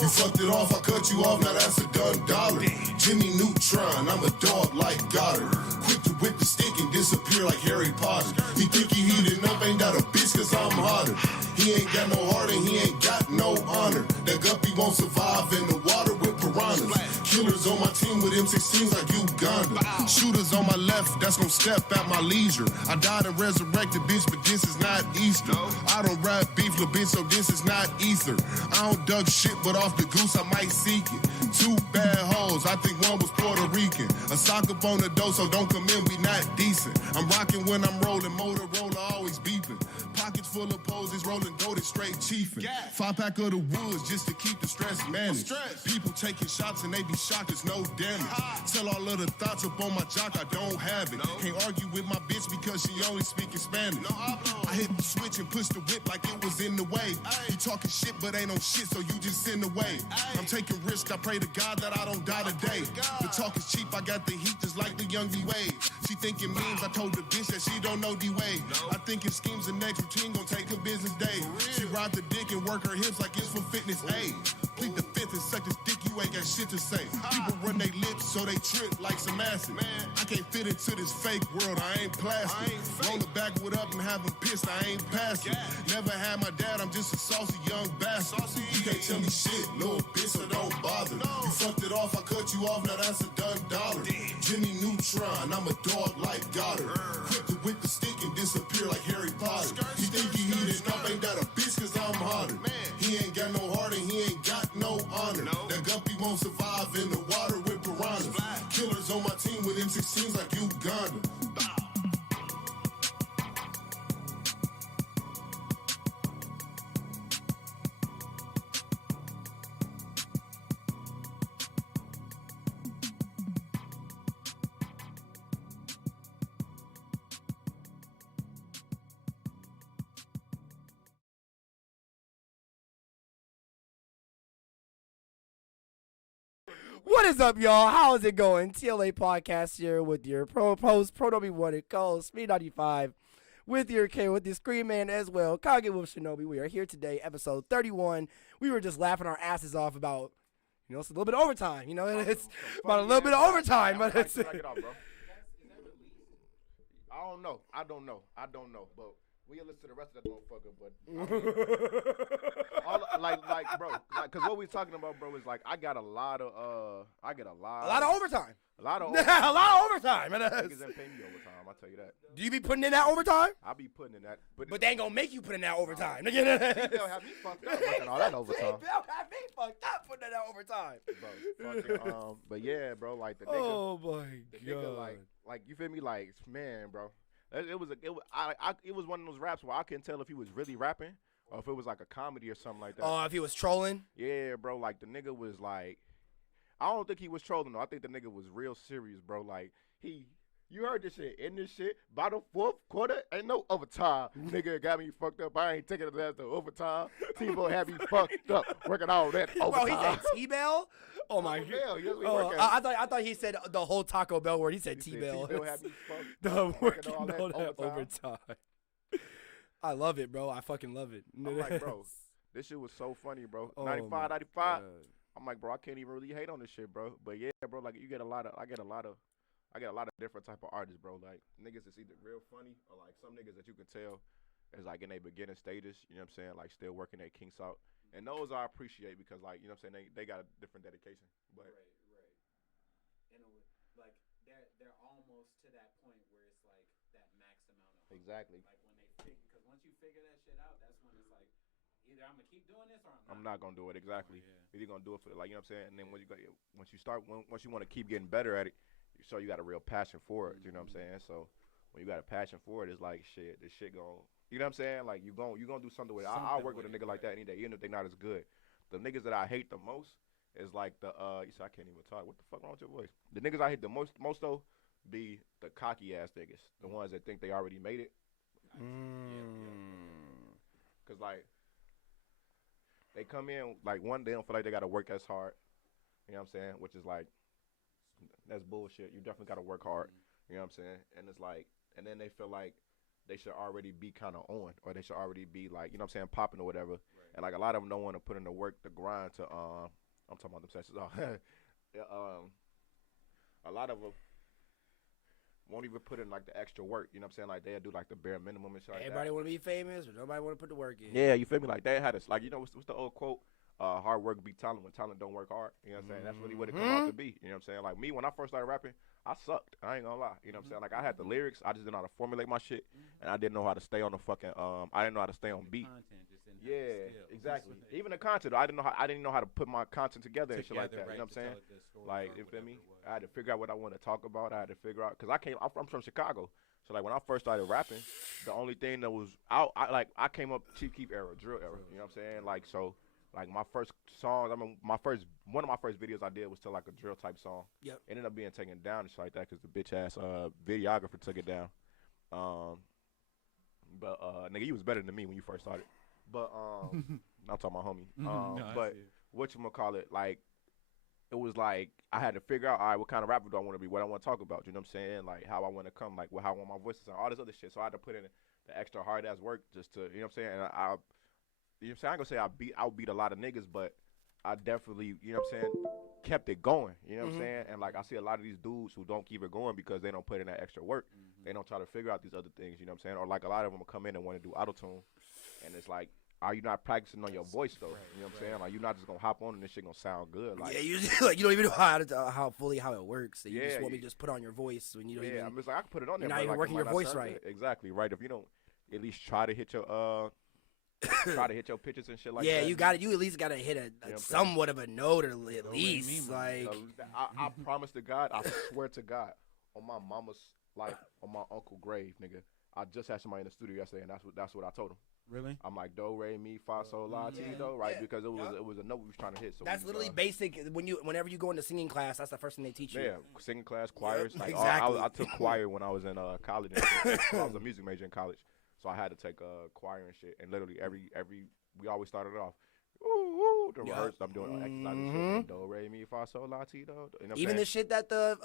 You fucked it off, I cut you off, now that's a done dollar. Jimmy Neutron, I'm a dog like Goddard. Quick to whip the stick and disappear like Harry Potter. He think he heated up, ain't got a bitch cause I'm hotter. He ain't got no heart and he ain't got no honor. That guppy won't survive in the water with piranhas. Killers on my team with M16s like Uganda. Shooters on my left, that's gon' step at my leisure. I died and resurrected, bitch, but this is not Easter. I don't rap beef, little bitch, so this is not ether. I don't duck shit, but off the goose, I might seek it. Two bad hoes, I think one was Puerto Rican. A sock up on the dough, so don't come in, we not decent. I'm rocking when I'm rolling, Motorola always beeping. Pockets full of poses, rolling goated straight chiefin'. 5-pack of the woods just to keep the stress managed. People taking shots and they be shocked, it's no damage. Tell all of the thoughts up on my jock, I don't have it. Can't argue with my bitch because she only speaking Spanish. I hit the switch and push the whip like it was in the way. You talking shit but ain't no shit, so you just send away. I'm taking risks, I pray to God that I don't die today. The talk is cheap, I got the heat just like the young D-Wade. She thinking memes, I told the bitch that she don't know D-Wade. I thinking schemes the next routine gon' take a business day. She ride the dick and work her hips like it's for fitness aid. Plead the fifth and suck this dick, you ain't got shit to say. People run they lips so they trip like some acid. I can't fit into this fake world, I ain't plastic. Roll it backward up and have them pissed, I ain't passing. Never had my dad, I'm just a saucy young bastard. You can't tell me shit, little bitch, so don't bother. You fucked it off, I cut you off, now that's a done dollar. Jimmy Neutron, I'm a dog like Goddard. Quick to whip the stick and disappear like Harry Potter. He think he heated up, ain't got a bitch cause I'm hotter. He ain't got no heart and he ain't got no honor. That guppy won't survive in the water with piranhas. Killers on my team with M16s like Uganda. What is up, y'all? How is it going? T.L.A. podcast here with your host, Pronobi One, co-host, Speed95, with your Screen Man as well, Kage Wolf Shinobi. We are here today, episode 31. We were just laughing our asses off about, it's a little bit of overtime. It's about a little bit of overtime, but it's. I don't know, but we'll listen to the rest of that motherfucker, but bro, cause what we talking about, bro, is like I get a lot of overtime. A lot of overtime. Niggas ain't paying me overtime, I'll tell you that. Do you be putting in that overtime? I be putting in that, but they ain't gonna make you put in that overtime. They'll have me fucked up working all that overtime. They'll have me fucked up putting in that overtime. Bro, but yeah, bro, like the nigga. Oh my God. Nigga, like you feel me, like man, bro. It was one of those raps where I couldn't tell if he was really rapping or if it was like a comedy or something like that. Oh, if he was trolling? Yeah, bro. Like the nigga was like, I don't think he was trolling though. I think the nigga was real serious, bro. Like you heard this shit. In this shit, by the fourth quarter, ain't no overtime. Nigga got me fucked up. I ain't taking it as the overtime. T-Bell had me fucked up working all that overtime. Bro, he said T-Bell? Oh my God! I thought he said the whole Taco Bell word. He said T-Bell. T-Bell had me fucked the working all that overtime. I love it, bro. I fucking love it. I'm like, bro, this shit was so funny, bro. Oh 95. I'm like, bro, I can't even really hate on this shit, bro. But yeah, bro, like I get a lot of different type of artists, bro. Like niggas that's either real funny or like some niggas that you can tell is like in their beginning stages. You know what I'm saying? Like still working their kinks out. And those I appreciate because, like, you know what I'm saying, they got a different dedication. But right. And it was, like, they're almost to that point where it's, like, that max amount of hook. Exactly. Like, when because once you figure that shit out, that's when it's, like, either I'm going to keep doing this or I'm not going to do it. Exactly. Oh, yeah. Either you're going to do it for, like, you know what I'm saying? And then once you want to keep getting better at it, you got a real passion for it. You know what I'm saying? So when you got a passion for it, it's like, shit, this shit going. You know what I'm saying? Like, you gonna do something with it. I'll work with a nigga like that any day, even if they not as good. The niggas that I hate the most is like you said I can't even talk. What the fuck wrong with your voice? The niggas I hate the most though be the cocky ass niggas. The ones that think they already made it. Cause like they come in like one, they don't feel like they gotta work as hard. You know what I'm saying? Which is like that's bullshit. You definitely gotta work hard. You know what I'm saying? And it's like, and then they feel like they should already be kind of on, or they should already be like, you know what I'm saying, popping or whatever. Right. and like a lot of them don't want to put in the work, the grind to I'm talking about them sessions. Yeah, a lot of them won't even put in like the extra work. You know what I'm saying? Like they'll do like the bare minimum and shit like Everybody that. want to be famous, but nobody want to put the work in. Yeah, you feel me? Like they had us. Like you know what's the old quote? Hard work beat talent when talent don't work hard. You know what I'm saying? That's really what it come out to be. You know what I'm saying? Like me, when I first started rapping, I sucked. I ain't gonna lie. You know what I'm saying? Like I had the lyrics, I just didn't know how to formulate my shit, and I didn't know how to stay on the fucking. I didn't know how to stay on beat. Yeah, exactly. Even the content, I didn't know how to put my content together and shit like that. You know what I'm saying? Like you feel me? I had to figure out what I want to talk about. I had to figure out because I'm from Chicago. So like when I first started rapping, the only thing that was out, I came up Chief Keef era, drill era. You know what I'm saying? Like so, like my first song, one of my first videos I did was to like a drill type song. Yep. It ended up being taken down and shit like that because the bitch ass videographer took it down. But nigga, you was better than me when you first started. But I'm talking about homie. No, but whatchamacallit, like it was like I had to figure out, all right, what kind of rapper do I want to be, what I want to talk about, you know what I'm saying? Like how I want to come, like how I want my voice to sound, all this other shit. So I had to put in the extra hard ass work just to, you know what I'm saying? And I you know what I'm saying? I ain't gonna say I outbeat a lot of niggas, but I definitely, you know what I'm saying, kept it going, you know what I'm saying? And like I see a lot of these dudes who don't keep it going because they don't put in that extra work. They don't try to figure out these other things, you know what I'm saying? Or like a lot of them will come in and want to do auto-tune, and it's like, are you not practicing on your voice though? You know what I'm saying? Like you're not just gonna hop on and this shit gonna sound good. Like Yeah, you don't even know how it works. So you just want me to just put on your voice when you don't even. I'm just like I can put it on there. You're not even like, working your voice right. Exactly right. If you don't at least try to hit your pitches and shit like that. Yeah, you at least gotta hit a somewhat of a note or at least like. I promise to God, I swear to God, on my mama's life, on my uncle grave, nigga. I just had somebody in the studio yesterday, and that's what I told him. Really? I'm like do, re, mi, fa, sol, la, ti, do, right? Because it was a note we was trying to hit. So that's literally basic. Whenever you go into singing class, that's the first thing they teach you. Yeah, singing class, choirs. Like, exactly. I took choir when I was in college. And shit. I was a music major in college, so I had to take choir and shit. And literally we always started off. Ooh, the rehearse. I'm doing exercise and shit. Do, re, mi, fa, sol, la, ti, do. You know even the shit that the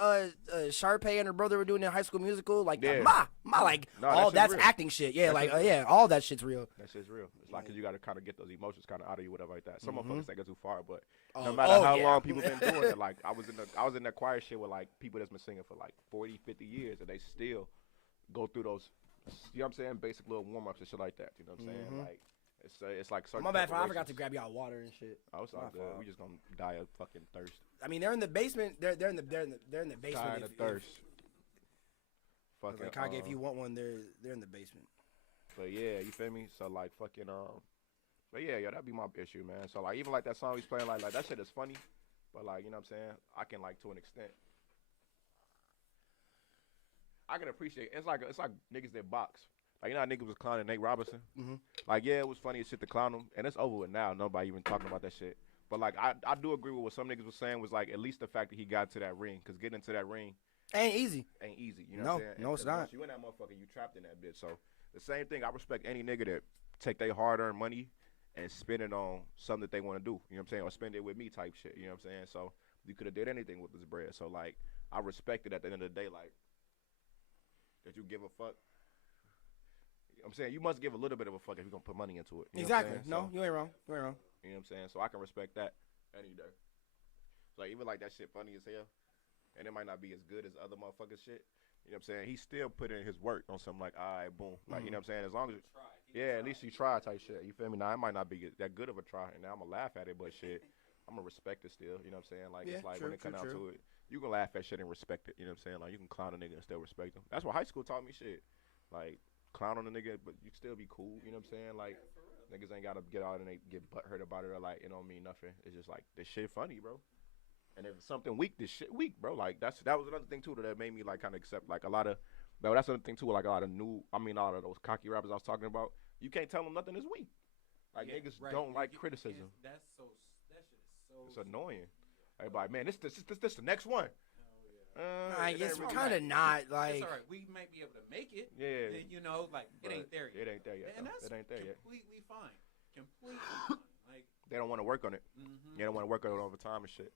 Sharpay and her brother were doing in High School Musical, like yeah. like no, all that's real. acting shit. Yeah, like all that shit's real. That shit's real. It's like 'cause you got to kind of get those emotions kind of out of you, whatever like that. Some motherfuckers take it too far, but no matter how long people been doing it, like I was in that choir shit with like people that's been singing for like 40, 50 years, and they still go through those, you know what I'm saying, basic little warm ups and shit like that. You know what I'm saying? Like it's like certain. My bad, I forgot to grab y'all water and shit. Oh, it's all good. We just gonna die of fucking thirst. I mean, they're in the basement. They're in the basement. Dying of thirst. Fucking. Like, Kage, if you want one, they're in the basement. But yeah, you feel me? So like fucking but yeah, that'd be my issue, man. So like even like that song he's playing, like that shit is funny, but like you know what I'm saying, I can like to an extent. I can appreciate it's like niggas that box. Like you know how niggas was clowning Nate Robinson. Like yeah, it was funny as shit to clown him, and it's over with now. Nobody even talking about that shit. But like I do agree with what some niggas was saying was like at least the fact that he got to that ring, cause getting into that ring ain't easy. You know what I'm saying? No, it's not. Once you in that motherfucker, you trapped in that bitch. So the same thing. I respect any nigga that take their hard-earned money and spend it on something that they want to do. You know what I'm saying? Or spend it with me type shit. You know what I'm saying? So you could have did anything with this bread. So like I respect it at the end of the day. Like that you give a fuck. I'm saying you must give a little bit of a fuck if you're gonna put money into it. You exactly. Know No, you ain't wrong. You ain't wrong. You know what I'm saying? So I can respect that any day. So like even like that shit funny as hell, and it might not be as good as other motherfuckers shit. You know what I'm saying? He still put in his work on something like, all right, boom. Like, you know what I'm saying? As long as at least you try type shit. You feel me? Now it might not be that good of a try, and now I'm gonna laugh at it, but shit, I'm gonna respect it still. You know what I'm saying? Like it's like when it comes down to it, you can laugh at shit and respect it. You know what I'm saying? Like you can clown a nigga and still respect him. That's what high school taught me shit. Like clown on a nigga, but you still be cool. You know what I'm saying? Like niggas ain't gotta get out and they get butthurt about it or like it don't mean nothing. It's just like this shit funny, bro. And if it's something weak, this shit weak, bro. Like that was another thing too that made me like kind of accept like a lot of. But that's another thing too. Like a lot of all of those cocky rappers I was talking about. You can't tell them nothing is weak. Like niggas don't like criticism. That shit is so. It's annoying. Everybody, man, this the next one. It's kind of not like. It's all right. We might be able to make it. Yeah. You know, like it ain't there yet. It ain't there yet. And that's it ain't there yet. Completely fine. Completely fine. Like they don't want to work on it. They don't want to work on it over time and shit.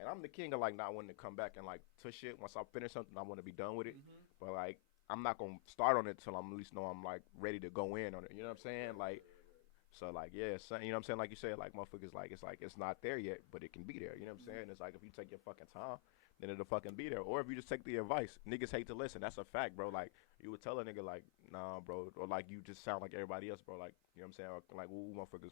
And I'm the king of like not wanting to come back and like to shit. Once I finish something, I want to be done with it. But like I'm not gonna start on it till I'm at least know I'm like ready to go in on it. You know what I'm saying? Like So like, yeah, so, you know what I'm saying? Like you said, like motherfuckers, like it's not there yet, but it can be there. You know what I'm saying? It's like if you take your fucking time, then it'll fucking be there. Or if you just take the advice, niggas hate to listen. That's a fact, bro. Like you would tell a nigga like, nah, bro, or like you just sound like everybody else, bro. Like you know what I'm saying? Or, like, ooh, motherfuckers,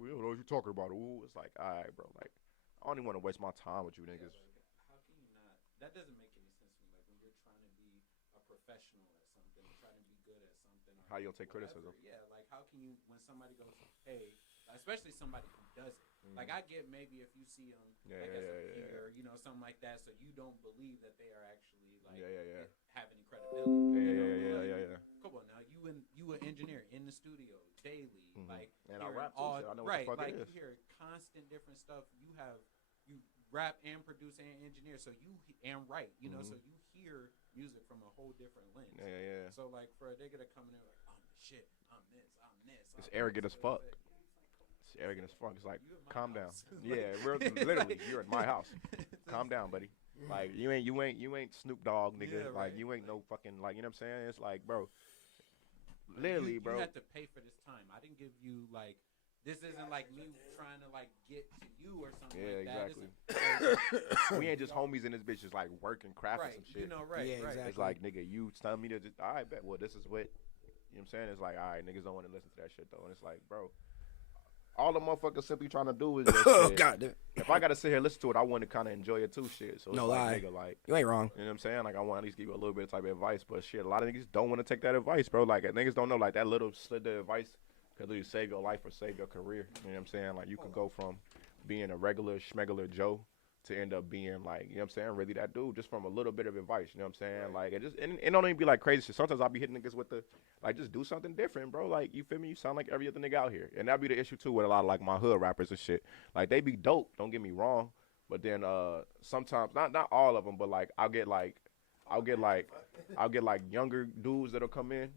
we don't know what you talking about. Ooh, it's like, all right, bro. Like I don't even want to waste my time with you niggas. How can you not? That doesn't make any sense to me. Like when you're trying to be a professional at something, trying to be good at something. Or How you don't take whatever, criticism? Yeah, like how can you when somebody goes, hey, especially somebody who does it. Like I get maybe if you see them like as a peer, you know, something like that, so you don't believe that they are actually like have any credibility. Yeah. Come on now, you an engineer in the studio daily, like and I rap too. So I know what the fuck like it is. you hear constant different stuff. You rap and produce and engineer, so and write, you know, so you hear music from a whole different lens. Yeah. So like for a nigga to come in there like, I'm the shit, I'm this. It's arrogant as fuck. It's arrogant as fuck. It's like, calm down. House. Yeah, literally, you're in my house. Calm down, buddy. Like you ain't Snoop Dogg, nigga. Yeah, like right. you ain't no fucking like you know what I'm saying. It's like, bro, literally, bro. You had to pay for this time. I didn't give you like. This isn't like me trying to like get to you or something like that. Exactly. We ain't just homies in this bitch just like working, crafting some shit. You know, right. Exactly. It's like, nigga, you tell me to just, all right, bet. Well, this is what, you know what I'm saying? It's like, all right, niggas don't want to listen to that shit, though. And it's like, bro, all the motherfuckers simply trying to do is just shit. God damn. If I got to sit here and listen to it, I want to kind of enjoy it too, shit. So it's No like, lie. nigga, like, You ain't wrong. you know what I'm saying? Like, I want to at least give you a little bit of type of advice. But shit, a lot of niggas don't want to take that advice, bro. Like, niggas don't know, like, that little slit of advice could literally save your life or save your career. You know what I'm saying? Like, you could go from being a regular schmegular Joe to end up being like, you know what I'm saying, really that dude just from a little bit of advice, you know what I'm saying? Like, it don't even be like crazy shit. Sometimes I'll be hitting niggas with the, like, just do something different, bro. Like, you feel me? You sound like every other nigga out here. And that be the issue, too, with a lot of, like, my hood rappers and shit. Like, they be dope, don't get me wrong. But then sometimes, not all of them, but, like, I'll get younger dudes that'll come in,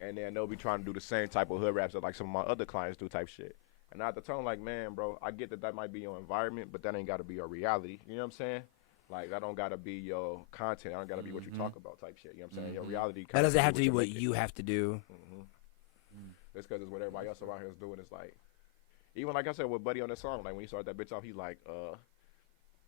and then they'll be trying to do the same type of hood raps that, like, some of my other clients do type shit. And I have to tell them, like, man, bro, I get that might be your environment, but that ain't got to be your reality. You know what I'm saying? Like, that don't got to be your content. I don't got to be what you talk about type shit. You know what I'm saying? Your reality. That doesn't have to be what you have to do. It's because it's what everybody else around here is doing. It's like, even like I said with Buddy on that song, like, when he started that bitch off, he's like,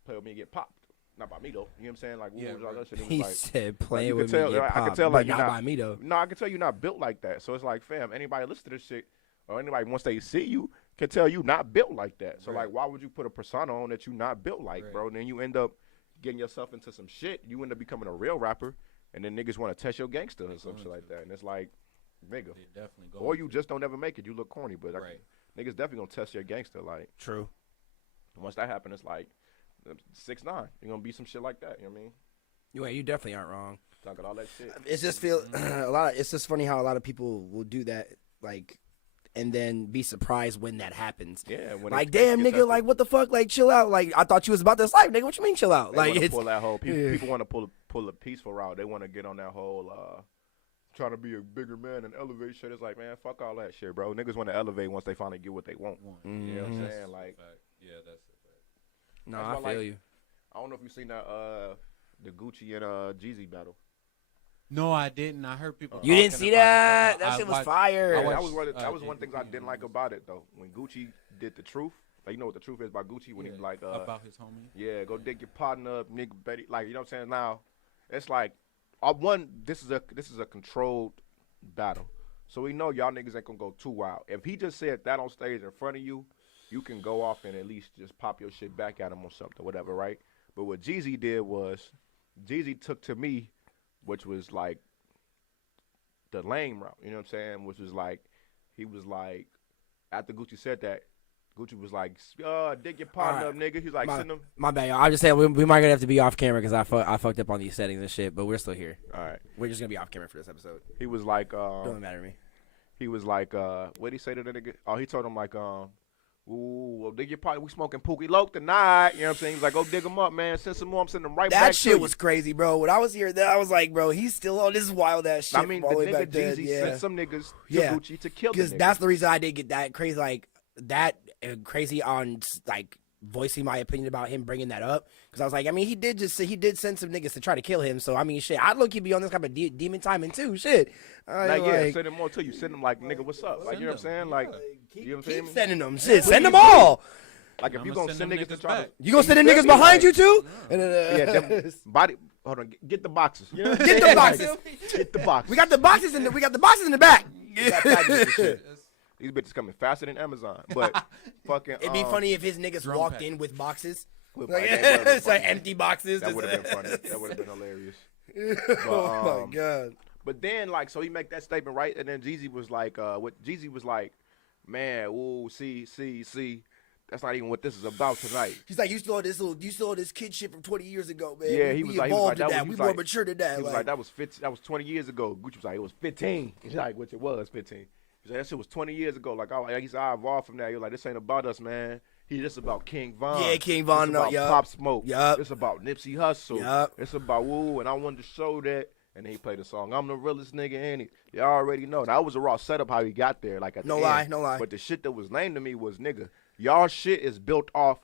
play with me and get popped. Not by me, though. You know what I'm saying? Like, Yeah, all that shit. He Like, said, playing like, with me, get I can popped, tell, but like, not you're by me, though. No, I can tell you're not built like that. So it's like, fam, anybody listen to this shit, or anybody once they see you, can tell you not built like that. So, like, why would you put a persona on that you not built like, bro? And then you end up getting yourself into some shit. You end up becoming a real rapper, and then niggas want to test your gangster or some shit like that. And it's like, nigga. Or you just don't ever make it. You look corny, but niggas definitely gonna test your gangster. Like, True. Once that happens, it's like 6ix9ine. You're gonna be some shit like that. You know what I mean? You definitely aren't wrong. Talking all that shit. It's just it's just funny how a lot of people will do that, like, and then be surprised when that happens. Yeah. When like, damn, nigga, like, what the fuck? Like, chill out. Like, I thought you was about this life, nigga. What you mean, chill out? They like, wanna it's pull that whole. People want to pull a peaceful route. They want to get on that whole trying to be a bigger man and elevate shit. It's like, man, fuck all that shit, bro. Niggas want to elevate once they finally get what they want. You know what I'm saying? Like, yeah, that's a fact. No, I feel you. I don't know if you seen that the Gucci and Jeezy battle. No, I didn't. I heard people. You didn't see that? That I shit was watched- fire. I That watched, was one of the things I didn't like about it though. When Gucci did The Truth, like, you know what The Truth is by Gucci when he's like about his homie. yeah, go dig your partner up, nigga, Betty. Like, you know what I'm saying? Now, it's like, this is a controlled battle, so we know y'all niggas ain't gonna go too wild. If he just said that on stage in front of you, you can go off and at least just pop your shit back at him or something, whatever, right? But what Jeezy did was, Jeezy took to me, which was like the lame route, you know what I'm saying? Which was like, he was like, after Gucci said that, Gucci was like, dig your partner up, nigga. He's like, send him. My bad, y'all. I'm just saying, we might gonna have to be off camera because I fucked up on these settings and shit, but we're still here. All right. We're just gonna be off camera for this episode. He was like, Doesn't matter to me. he was like, what'd he say to the nigga? Oh, he told him like, ooh, well, dig your partner. We smoking Pookie Loke tonight. You know what I'm saying? He's like, go dig him up, man. Send some more. I'm sending them right back That to shit you. was crazy, bro. When I was here, I was like, bro, he's still on this wild ass shit. I mean, the all the way nigga back then. Jeezy Yeah. sent some niggas to Yeah. Gucci to kill the Because nigga. that's the reason I did get that crazy, like, that crazy on, like, voicing my opinion about him bringing that up because I was like, I mean, he did send some niggas to try to kill him. So I mean, shit, I'd look, he'd be on this kind of demon timing too. Shit, yeah, send him more too. You send him like, nigga, what's up? Like, you know what I'm saying? Like, you know what I'm saying? Keep sending them. Shit, send them all. Like, if you gonna send niggas to try to, you gonna send the niggas behind you too? Yeah, them body. Hold on, get the boxes. You know what I'm Get saying? the boxes. Get the boxes. We got the boxes in the back. We got packages and shit. These bitches coming faster than Amazon. But fucking, it'd be funny if his niggas walked in with boxes. It's like empty boxes. That would have been funny. That would have been hilarious. But, oh my god. But then, like, so he make that statement, right? And then Jeezy was like, man, ooh, see, that's not even what this is about tonight. He's like, you saw this kid shit from 20 years ago, man. Yeah, we evolved to that. We more mature than that. He was like, that was 20 years ago. Gucci was like, it was 15. He's like, which it was 15. He's like, that shit was 20 years ago. Like, he said, I evolved from that. You're like, this ain't about us, man. He's just about King Von. Yeah, King Von. It's about Pop Smoke. Yup. It's about Nipsey Hussle. Yup. It's about woo, and I wanted to show that. And then he played the song, I'm the realest nigga in it. Y'all already know. That was a raw setup how he got there. Like, at the end. No lie. But the shit that was lame to me was, nigga, y'all shit is built off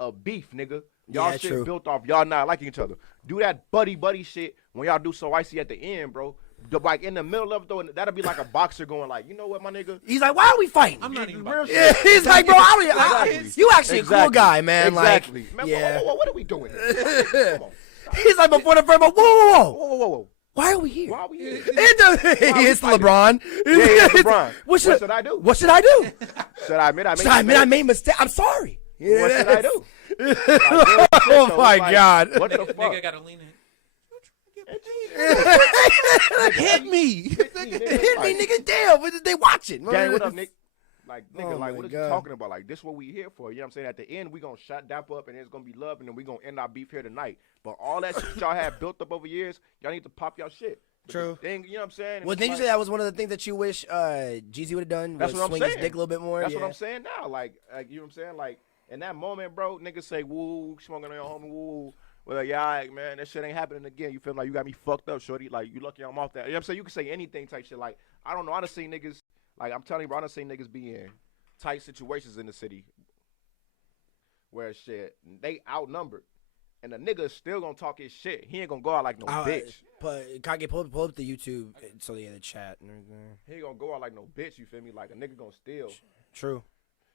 of beef, nigga. Y'all shit true. built off y'all not liking each other. Do that buddy shit when y'all do So Icy at the end, bro. Like in the middle of it, though, that'll be like a boxer going like, you know what, my nigga? He's like, why are we fighting? I'm not even real about shit. He's like, bro, Exactly. you actually a cool guy, man. Exactly. Like, Man, yeah. whoa, what are we doing here? Come on. He's like, before the first, whoa. Whoa. Why are we here? Why are we here? It's LeBron. Yeah, LeBron. What should I do? What should I do? Should I admit I made mistakes? I'm sorry. What should I do? Oh my God. What the fuck? Nigga gotta lean in. Hit me, nigga. Damn, what did they watching? Gang, what up, Nick? Like, nigga, Oh like, my what are God. you talking about? Like, this what we here for. You know what I'm saying? At the end, we gonna shut dap up, and it's gonna be love, and then we gonna end our beef here tonight. But all that shit y'all had built up over years, y'all need to pop y'all shit. But True. the thing, you know what I'm saying? Well, then you say that was one of the things that you wish Jeezy would have done. That's was what I'm swing saying. his dick a little bit more. That's what I'm saying now. Like, you know what I'm saying? Like, in that moment, bro, niggas say, woo, smoking on your homie, woo. Well, yeah, all right, man, that shit ain't happening again. You feel like you got me fucked up, shorty. Like, you lucky I'm off that. You know what I'm saying? You can say anything type shit. Like, I don't know. I done seen niggas, like, I'm telling you, bro, I done seen niggas be in tight situations in the city where shit, they outnumbered. And the nigga is still gonna talk his shit. He ain't gonna go out like no bitch. But Kage, pull up the YouTube so they in the chat and everything. He ain't gonna go out like no bitch, you feel me? Like, a nigga gonna steal. True.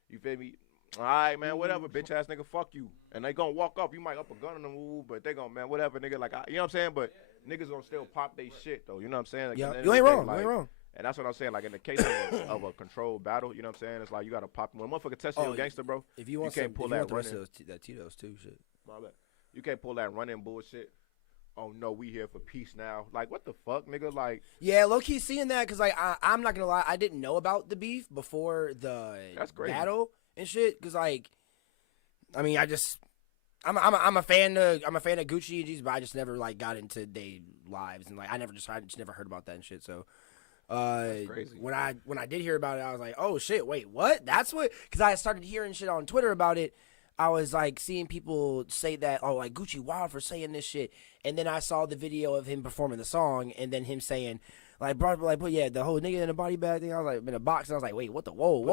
You feel me? All right, man, whatever, bitch ass nigga, fuck you. And they gonna walk up. You might up a gun on them, ooh, but they gonna, man, whatever, nigga. Like, you know what I'm saying? But niggas gonna still pop they shit, though. You know what I'm saying? Like, Yeah, at the you end ain't of the wrong. day, You ain't like, wrong. And that's what I'm saying. Like, in the case of a controlled battle, you know what I'm saying? It's like you gotta pop. When a motherfucker test you, gangster, bro. If you want, can't pull that running. that Tito's too, shit. My bad. You can't pull that running bullshit. Oh no, we here for peace now. Like, what the fuck, nigga? Like, yeah, low key seeing that because like I'm not gonna lie, I didn't know about the beef before the battle and shit. Because like, I mean, I'm a fan of Gucci and Jesus, but I just never like got into their lives and like I just never heard about that and shit. So. When I did hear about it, I was like, oh shit, wait, what? That's what? Because I started hearing shit on Twitter about it. I was like seeing people say that, oh, like Gucci wild for saying this shit, and then I saw the video of him performing the song, and then him saying, like, bro, like, but yeah, the whole nigga in the body bag thing. I was like, in a box, and I was like, wait, what the whoa.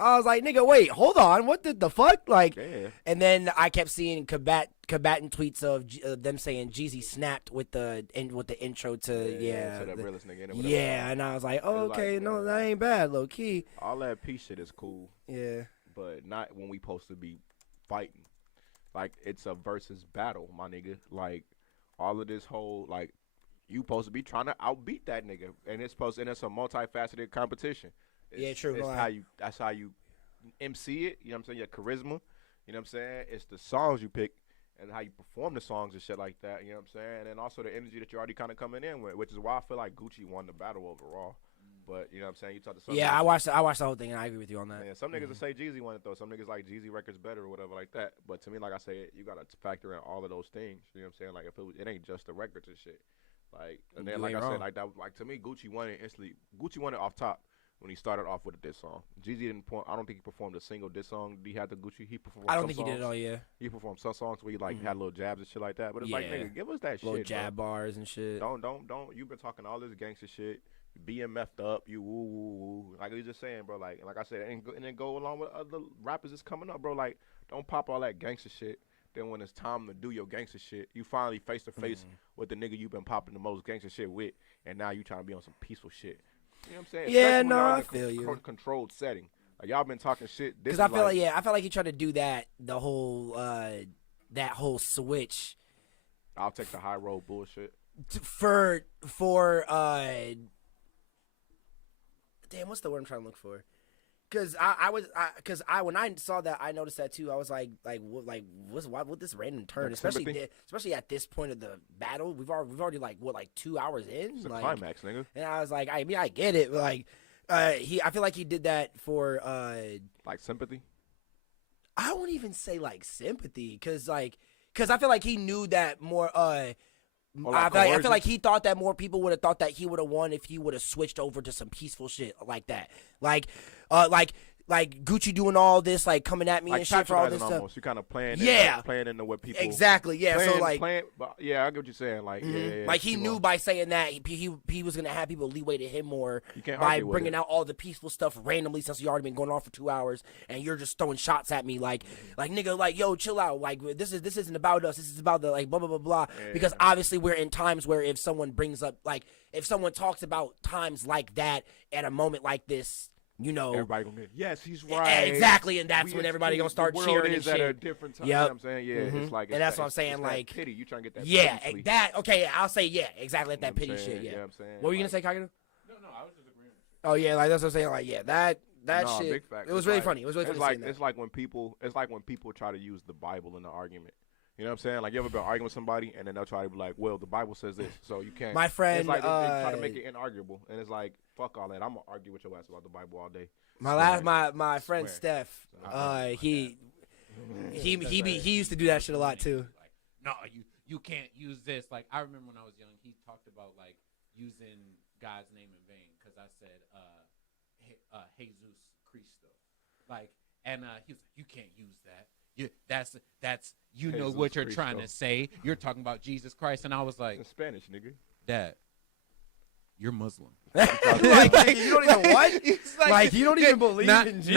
I was like, nigga, wait, hold on, what the fuck, like, yeah. And then I kept seeing combatant tweets of them saying Jeezy snapped with the intro to the realest nigga in it, yeah, and I was like, oh, okay, like, no, that ain't bad, low key. All that peace shit is cool. Yeah. But not when we supposed to be fighting. Like, it's a versus battle, my nigga. Like, all of this whole, like, you supposed to be trying to outbeat that nigga. And it's a multifaceted competition. True. That's how you MC it, you know what I'm saying? Your charisma, you know what I'm saying? It's the songs you pick and how you perform the songs and shit like that, you know what I'm saying? And then also the energy that you're already kind of coming in with, which is why I feel like Gucci won the battle overall. But, you know what I'm saying? You talk to some yeah, niggas, I watched the whole thing, and I agree with you on that. Yeah, some niggas will say Jeezy won it, though. Some niggas like Jeezy records better or whatever like that. But to me, like I say, you got to factor in all of those things. You know what I'm saying? Like, if it ain't just the records and shit. Like, and then, like I said, like, that, like, to me, Gucci won it instantly. Gucci won it off top when he started off with a diss song. Jeezy I don't think he performed a single diss song. He had the Gucci. He performed I don't think he did it all, yeah. He performed some songs where he, like, had little jabs and shit like that. But it's like, nigga, give us that little shit, jab bars and shit. Don't. You've been talking all this gangster shit. being messed up, you woo woo woo. Like you just saying, bro. Like I said, and then go along with other rappers that's coming up, bro. Like don't pop all that gangster shit. Then when it's time to do your gangster shit, you finally face to face with the nigga you've been popping the most gangster shit with, and now you trying to be on some peaceful shit. You know what I'm saying? Yeah, Especially when no, y'all in I a feel you. Controlled setting. Like y'all been talking shit. Because I feel like he tried to do that the whole that whole switch. I'll take the high road bullshit. For damn, what's the word I'm trying to look for? Because when I saw that, I noticed that too. I was like what this random turn, Like especially at this point of the battle. We've already like 2 hours in, It's the like, climax, nigga. and I was like, I mean, I get it, but like, I feel like he did that for like sympathy. I won't even say like sympathy, because I feel like he knew that more. I feel like he thought that more people would have thought that he would have won if he would have switched over to some peaceful shit like that, like Gucci doing all this, like coming at me like and shit for all this almost. stuff. You kind of playing, playing into what people Exactly, yeah. Playing, so like, but yeah, I get what you're saying. Like, yeah, like he knew by saying that he was gonna have people leeway to him more by bringing out all the peaceful stuff randomly, since you already been going on for 2 hours and you're just throwing shots at me like nigga, like, yo, chill out, like this isn't about us, this is about the like blah blah blah blah. Because obviously we're in times where if someone brings up, like, if someone talks about times like that at a moment like this, you know, everybody gonna get, yes, he's right. Exactly, and that's when everybody gonna start cheering and shit. At a different time. You know what I'm saying? Yeah, it's like, and that's what I'm saying. Like, pity. You trying to get that? Yeah, that. Okay, I'll say exactly, like that pity shit. Yeah. You know what I'm saying? What were you gonna say, Kagano? No, I was just agreeing. Oh yeah, like that's what I'm saying. Like, yeah, that shit. Big fact. It was really funny. It was really funny. It's like when people try to use the Bible in the argument. You know what I'm saying? Like, you ever been arguing with somebody and then they'll try to be like, well, the Bible says this, so you can't. My friend, it's like they try to make it inarguable, and it's like, fuck all that. I'm gonna argue with your ass about the Bible all day. My friend Steph, he used to do that shit a lot too. Like, no, you can't use this. Like, I remember when I was young, he talked about like using God's name in vain, because I said Jesus Cristo, like, and he was like, you can't use that. That's you know what you're Cristo. trying to say. You're talking about Jesus Christ, and I was like, in Spanish, nigga. Dad, you're Muslim. like, you don't even what? Like, you don't even believe in Jesus.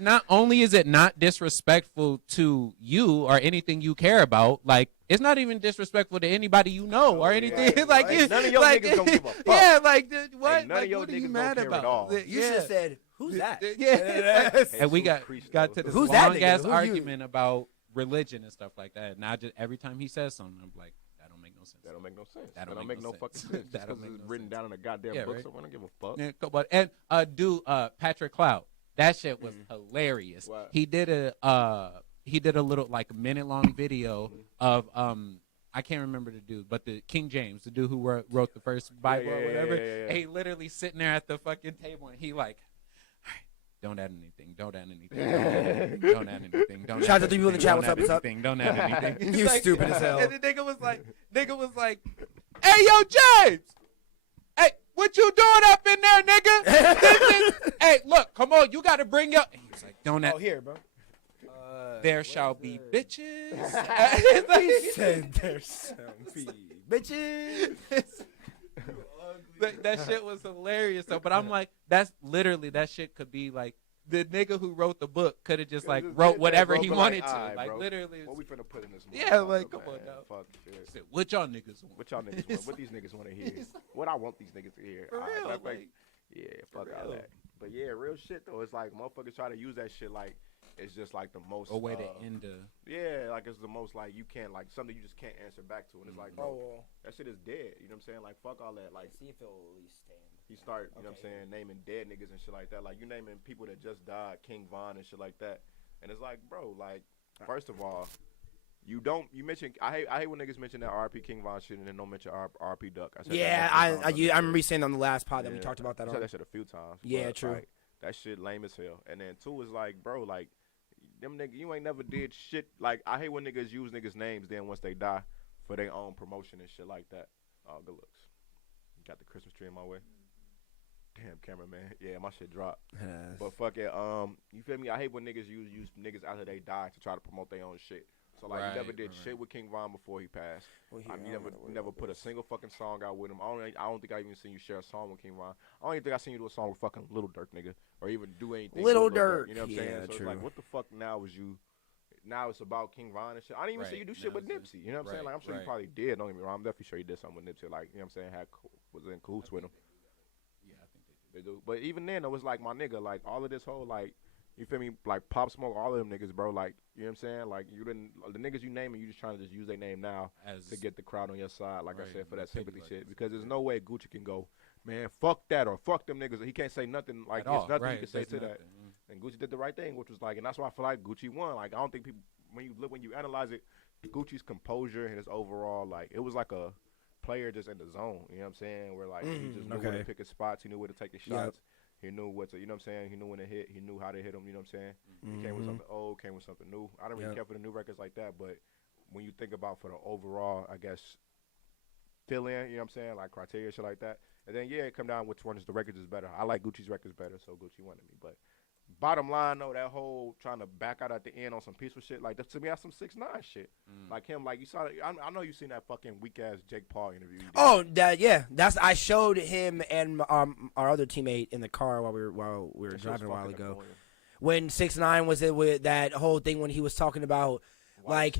Not only is it not disrespectful to you or anything you care about, like, it's not even disrespectful to anybody you know or anything. Right, like, right. None of your niggas don't give a fuck. Yeah, like, what? Hey, none of your what are you niggas mad don't care about? at all. You should have said, "Who's that?" Yeah. And we got to this Who's that long nigga? ass Who you? argument about religion and stuff like that. And I just, every time he says something, I'm like, that don't make no sense. That don't make no sense. That That don't don't make make no no sense. fucking sense. That Just don't because make it's no written sense. down in a goddamn Yeah, book, right. so I don't give a fuck. Yeah, but and Patrick Cloud, that shit was hilarious. Wow. He did a little like minute-long video of I can't remember the dude, but the King James, the dude who wrote the first Bible or whatever. Yeah. And he literally sitting there at the fucking table, and he like, don't add anything, don't add anything, don't add anything, don't. Shout out to the people in the chat. What's up? What's up? Don't add anything. You stupid as hell. And the nigga was like, hey yo James, hey, what you doing up in there, nigga? Hey, look, come on, you got to bring your. And he was like, don't add. Oh, here, bro. There shall be bitches. He said there shall be bitches. That shit was hilarious though. But I'm like, that's literally, that shit could be like, the nigga who wrote the book could have just like wrote whatever he wanted to. Like, bro, literally. What we finna put in this? Yeah, like, come on man. now. Fuck shit. Said, what y'all niggas want? What y'all niggas want? What these niggas want to hear? What I want these niggas to hear? For real, like, yeah, fuck all real. that. But yeah, real shit though. It's like motherfuckers try to use that shit like it's just like the most a way to end a. Yeah, like it's the most like you can't like something you just can't answer back to, and it's like, bro, that shit is dead. You know what I'm saying? Like, fuck all that. Like, see if it'll at least stand. He start, you know what I'm saying, naming dead niggas and shit like that. Like, you naming people that just died, King Von and shit like that. And it's like, bro, like, first of all, you mention, I hate when niggas mention that RP King Von shit and then don't mention RP Duck. I said I remember you saying on the last pod that we talked about that. I said that shit a few times. Yeah, true. Like, that shit lame as hell. And then two is like, bro, like, them niggas, you ain't never did shit. Like, I hate when niggas use niggas' names then once they die for their own promotion and shit like that. Oh, good looks. Got the Christmas tree in my way. Damn, cameraman. Yeah, my shit dropped. But fuck it. You feel me? I hate when niggas use niggas after they die to try to promote their own shit. So like he never did shit with King Von before he passed. You never put a single fucking song out with him. I don't think I even seen you share a song with King Von. I don't even think I seen you do a song with fucking Little Durk, nigga, or even do anything. Little with Durk, you know what I'm saying? So true. it's like, what the fuck now is you? Now it's about King Von and shit. I didn't even see you do shit with Nipsey. You know what I'm saying? Like I'm sure you probably did. Don't get me wrong. I'm definitely sure you did something with Nipsey. Like you know what I'm saying? Was in cahoots with him. Yeah, I think they do. But even then, it was like my nigga. Like all of this whole like. You feel me? Like Pop Smoke, all of them niggas, bro. Like, you know what I'm saying? Like, you didn't, the niggas you naming, you just trying to just use their name now to get the crowd on your side, like I said, for that sympathy shit. Because there's no way Gucci can go, man, fuck that or fuck them niggas. He can't say nothing, like, there's nothing he can say to that. And Gucci did the right thing, which was like, and that's why I feel like Gucci won. Like, I don't think people, when you analyze it, Gucci's composure and his overall, like, it was like a player just in the zone, you know what I'm saying? Where, like, he just knew where to pick his spots, he knew where to take his shots. He knew what to, you know what I'm saying? He knew when to hit. He knew how to hit him, you know what I'm saying? He came with something old, came with something new. I don't really care for the new records like that, but when you think about for the overall, I guess, fill in, you know what I'm saying? Like criteria, shit like that. And then, it come down which one is the records is better. I like Gucci's records better, so Gucci wanted me. But bottom line, though, that whole trying to back out at the end on some peaceful shit, like, to me, that's some 6ix9ine shit. Like him, like, you saw, I know you seen that fucking weak-ass Jake Paul interview. Oh, that's I showed him and our other teammate in the car while we were driving a while ago. Annoying. When 6ix9ine was with that whole thing when he was talking about why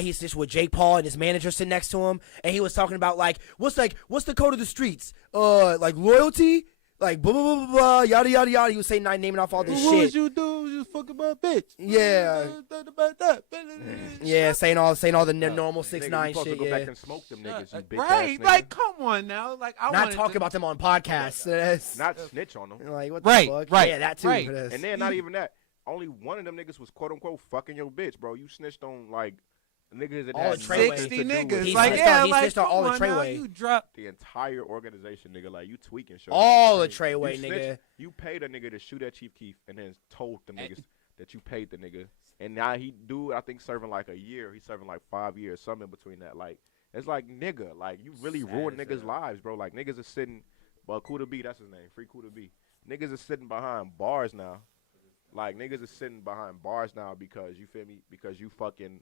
he snitched with Jake Paul and his manager sitting next to him, and he was talking about what's the code of the streets, like loyalty. Like blah blah blah blah yada yada yada. He was saying naming off all this shit. What would you do? You fucking my bitch. Yeah. Yeah, saying all the normal 6ix9ine shit. Go back and smoke them niggas, you bitch right, ass like come on now, like I not talk about them on podcasts. not snitch on them. Like what the fuck? Right, yeah, that too. right. And then not even that. Only one of them niggas was quote unquote fucking your bitch, bro. You snitched on like niggas that all had the Treyway. 60 nothing to do niggas. with He Like snitched yeah, on- he like snitched on all the come on now, Treyway. you drop. the entire organization, nigga. Like you tweaking, shit. All the Treyway, You nigga. snitched, you paid a nigga to shoot at Chief Keef and then told them niggas that you paid the nigga. And now I think serving like a year. He's serving like 5 years, something in between that. Like it's like nigga, like you really ruined niggas' lives, bro. Like niggas are sitting, well, Kuda B, that's his name, Free Kuda B. Niggas are sitting behind bars now. Like niggas are sitting behind bars now because you feel me? Because you fucking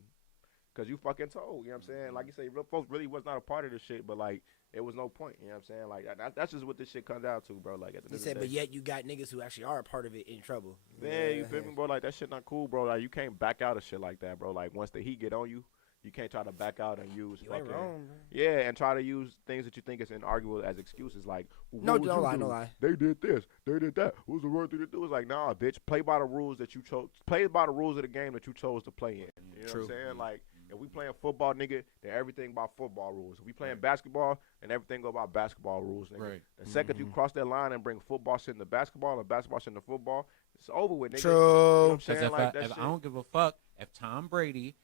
told, you know what I'm saying? Like you say, real folks really was not a part of this shit, but like it was no point, you know what I'm saying? Like that's just what this shit comes down to, bro. Like at the end of the day. But yet you got niggas who actually are a part of it in trouble. Yeah, you feel me, bro? Like that shit not cool, bro. Like you can't back out of shit like that, bro. Like once the heat get on you, you can't try to back out and use You ain't wrong, bro. yeah, and try to use things that you think is inarguable as excuses. Like No lie. They did this, they did that. What was the right thing to do? It's like, nah, bitch. Play by the rules that you chose. Play by the rules of the game that you chose to play in. You know what I'm saying? Like. If we playing football, nigga, then everything about football rules. If we playing basketball, then everything go about basketball rules, nigga. Right. The second you cross that line and bring football shit into basketball or basketball shit into football, it's over with, nigga. True. You know what I'm Because saying? Like, if I don't give a fuck, if Tom Brady,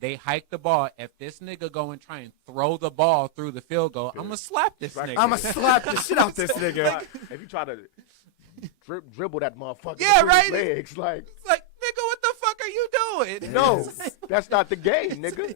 they hike the ball, if this nigga go and try and throw the ball through the field goal, I'm going to slap this nigga. I'ma slap the shit out this nigga. If you try to dribble that motherfucker Yeah, between his right. legs, like, It's like, nigga, what the fuck are you doing? no, that's not the game, nigga.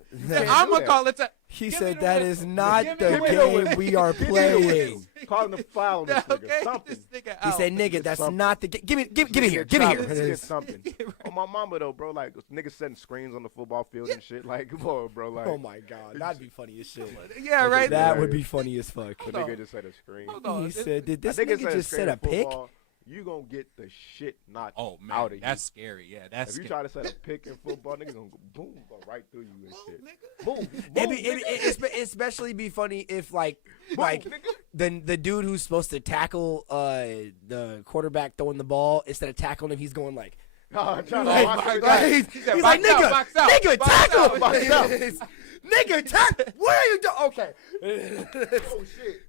I'm going to call it He Give said me the that whistle. is not Give the me the game whistle. we are playing. Calling the foul on this nigga. okay, Something. this nigga He out. said, "Nigga, that's something. not the game. Give me here. Give me Let's here." get something. On my mama though, bro. Like niggas setting screens on the football field and shit. Like, come on, bro. Like, Oh my god, that'd be funny as shit. Yeah, right. That would be funny as fuck. the nigga just set a screen. Hold on. He said, "Did this I think it nigga said just screen set a in pick?" football, you gonna get the shit knocked Oh, man, out of that's scary. Yeah, that's you. If you scary. try to set a pick in football, niggas gonna go boom, go right through you and shit. Nigga. Boom, It'd especially be funny if like the dude who's supposed to tackle the quarterback throwing the ball, instead of tackling him, he's going like. I'm trying to Like, watch like, it. like, he's like, box out, nigga, box out, nigga, box tackle, out, box out. nigga, tackle. What are you doing? Okay. Oh shit!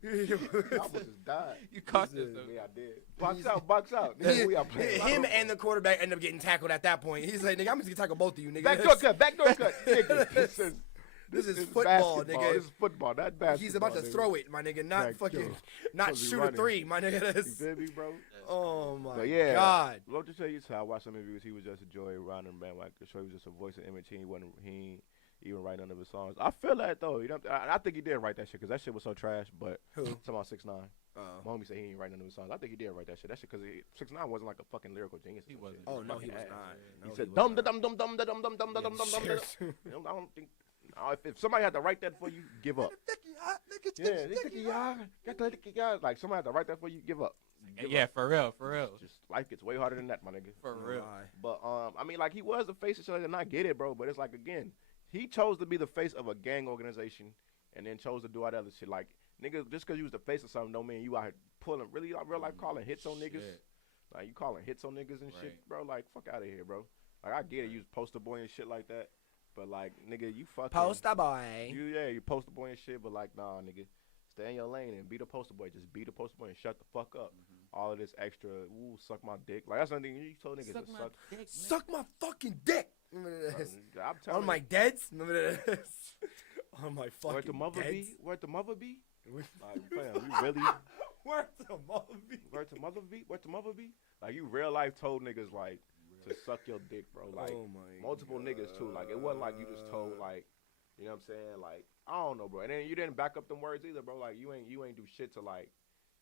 I almost just died. You caught this. Yeah, I did. Box out, box out. Nigga, we are playing. Him and the quarterback end up getting tackled at that point. He's like, nigga, I'm just gonna tackle both of you, nigga. backdoor cut, nigga. This is football, basketball. nigga. This is football, not basketball. He's about to nigga. throw it, my nigga, not Like, fucking, yo, not supposed to be shoot a running. three, my nigga. You That's, feel me, bro? oh my But yeah, god. Love to tell you, so I watched some interviews. He was just a joy around him, man. Like the show, he was just a voice of image. He even write none of his songs. I feel that though. You know, I think he did write that shit because that shit was so trash. But Who? Talking about 6ix9ine. My homie said he ain't write none of his songs. I think he did write that shit. That shit because 6ix9ine wasn't like a fucking lyrical genius. He wasn't. Oh no, he was ass. not. He No, said was dum not. dum dum dum dum dum dum dum dum dum dum. I don't think. If somebody had to write that for you, give up. Yeah, like somebody had to write that for you, give up. Yeah, for real. Just life gets way harder than that, my nigga. For real. But I mean, like he was the face of shit, and I get it, bro. But it's like again, he chose to be the face of a gang organization, and then chose to do all that other shit. Like nigga, just because you was the face of something, don't mean you out here pulling really real life calling hits on niggas. Like you calling hits on niggas and shit, bro. Like fuck out of here, bro. Like I get it, you was poster boy and shit like that. But like nigga, you fucking Poster boy. You poster boy and shit. But like nah, nigga. Stay in your lane and be the poster boy. Just be the poster boy and shut the fuck up. All of this extra, suck my dick. Like that's something you told niggas to suck. Dick, Suck my fucking dick. Remember this? I'm telling On my deads. Remember this? On my fucking Where'd the mother deads. be? Where'd the mother be? Like, fam, you really? Where'd the mother be? Where'd the mother be? Where'd the mother be? Like you real life told niggas like to suck your dick, bro. Like multiple niggas too. Like it wasn't like you just told like, you know what I'm saying? Like I don't know, bro. And then you didn't back up them words either, bro. Like you ain't do shit to like.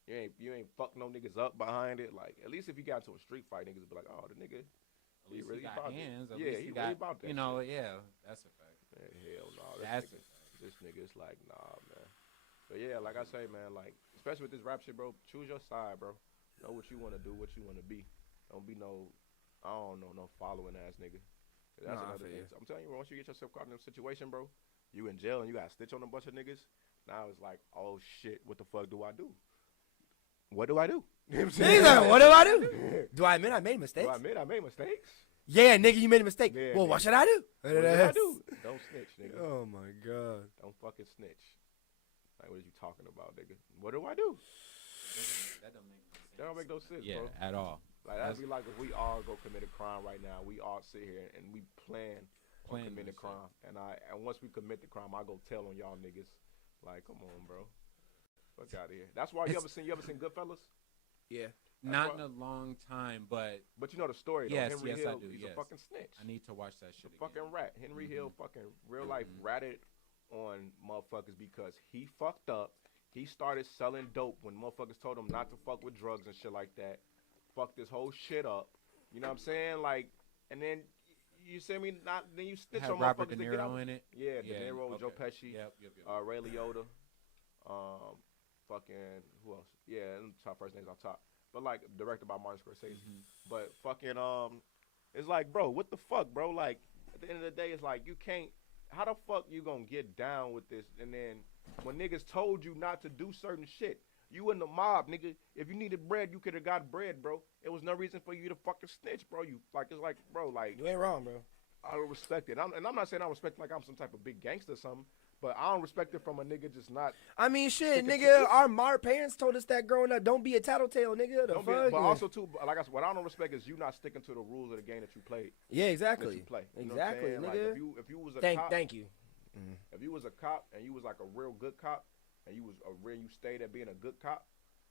You ain't fuck no niggas up behind it. Like at least if you got into a street fight, niggas would be like, oh, the nigga, He really got about hands. It. At Yeah, least he got, really about that. You know, shit. yeah, that's a fact. Man, hell no, That's this nigga's like, nah, man. But yeah, like I say, man, like especially with this rap shit, bro. Choose your side, bro. Know what you want to do, what you want to be. Don't be no following ass nigga. That's another thing. I'm telling you, bro, once you get yourself caught in a situation, bro, you in jail and you got to stitch on a bunch of niggas. Now it's like, oh shit, what the fuck do I do? What do I do? You know what I'm saying? What do I do? Do I admit I made mistakes? Do I admit I made mistakes? Yeah, nigga, you made a mistake. Yeah, well, nigga. what should I do? What did I do? Don't snitch, nigga. Oh my god. Don't fucking snitch. Like, what are you talking about, nigga? What do I do? That don't make no sense. That don't make no sense, Yeah, bro. at all. Like that'd be like if we all go commit a crime right now. We all sit here and we plan on committing a crime. And once we commit the crime, I go tell on y'all niggas. Like, come on, bro. Fuck out of here. That's why you ever seen Goodfellas? Yeah. Not in a long time, but you know the story though. Yes, Henry yes, Hill, I do. he's Yes. a fucking snitch. I need to watch that shit He's a fucking rat. Henry Hill fucking real life ratted on motherfuckers because he fucked up. He started selling dope when motherfuckers told him not to fuck with drugs and shit like that. Fucked this whole shit up. You know what I'm saying? Like, and then you see me not. Then you snitch on Robert motherfuckers De to get Niro out. in it. Yeah, De Niro, Joe Okay. Pesci, Yep. Ray Liotta, fucking who else? Yeah, them top first names on top. But like directed by Martin Scorsese. But fucking it's like, bro, what the fuck, bro? Like at the end of the day, it's like you can't. How the fuck you gonna get down with this? And then when niggas told you not to do certain shit, you in the mob, nigga. If you needed bread, you could have got bread, bro. It was no reason for you to fucking snitch, bro. You like it's like, bro, like You ain't wrong, bro. I don't respect it. I'm not saying I respect like I'm some type of big gangster or something, but I don't respect it from a nigga just not. I mean, shit, nigga. Our parents told us that growing up. Don't be a tattletale, nigga. The Don't be, fuck? but also too, like I said, what I don't respect is you not sticking to the rules of the game that you played. Yeah, That exactly. you play. You know what I'm Exactly, saying? nigga. Like if you was a cop, Thank you. if you was a cop and you was like a real good cop and you stayed at being a good cop,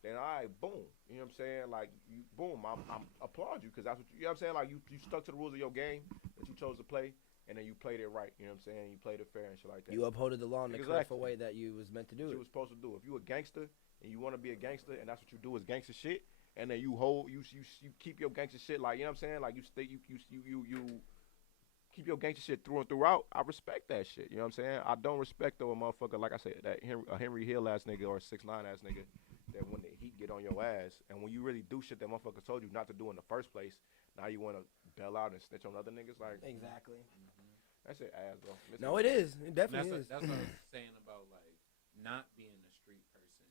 then boom. You know what I'm saying? Like you boom, I'm applaud you because that's what you know what I'm saying? Like you stuck to the rules of your game that you chose to play and then you played it right. You know what I'm saying? You played it fair and shit like that. You upholded the law in the correct Exactly. way that you was meant to do What it. you was supposed to do. If you a gangster and you want to be a gangster and that's what you do is gangster shit, and then you keep your gangster shit like you know what I'm saying? Like you keep your gangster shit through and throughout. I respect that shit. You know what I'm saying? I don't respect though a motherfucker like I said that Henry Hill ass nigga or a 6ix9ine ass nigga that when the heat get on your ass and when you really do shit that motherfucker told you not to do in the first place, now you want to bail out and snitch on other niggas like Exactly. that shit ass, bro. No, it is. It definitely is. That's what I was saying about like not being a street person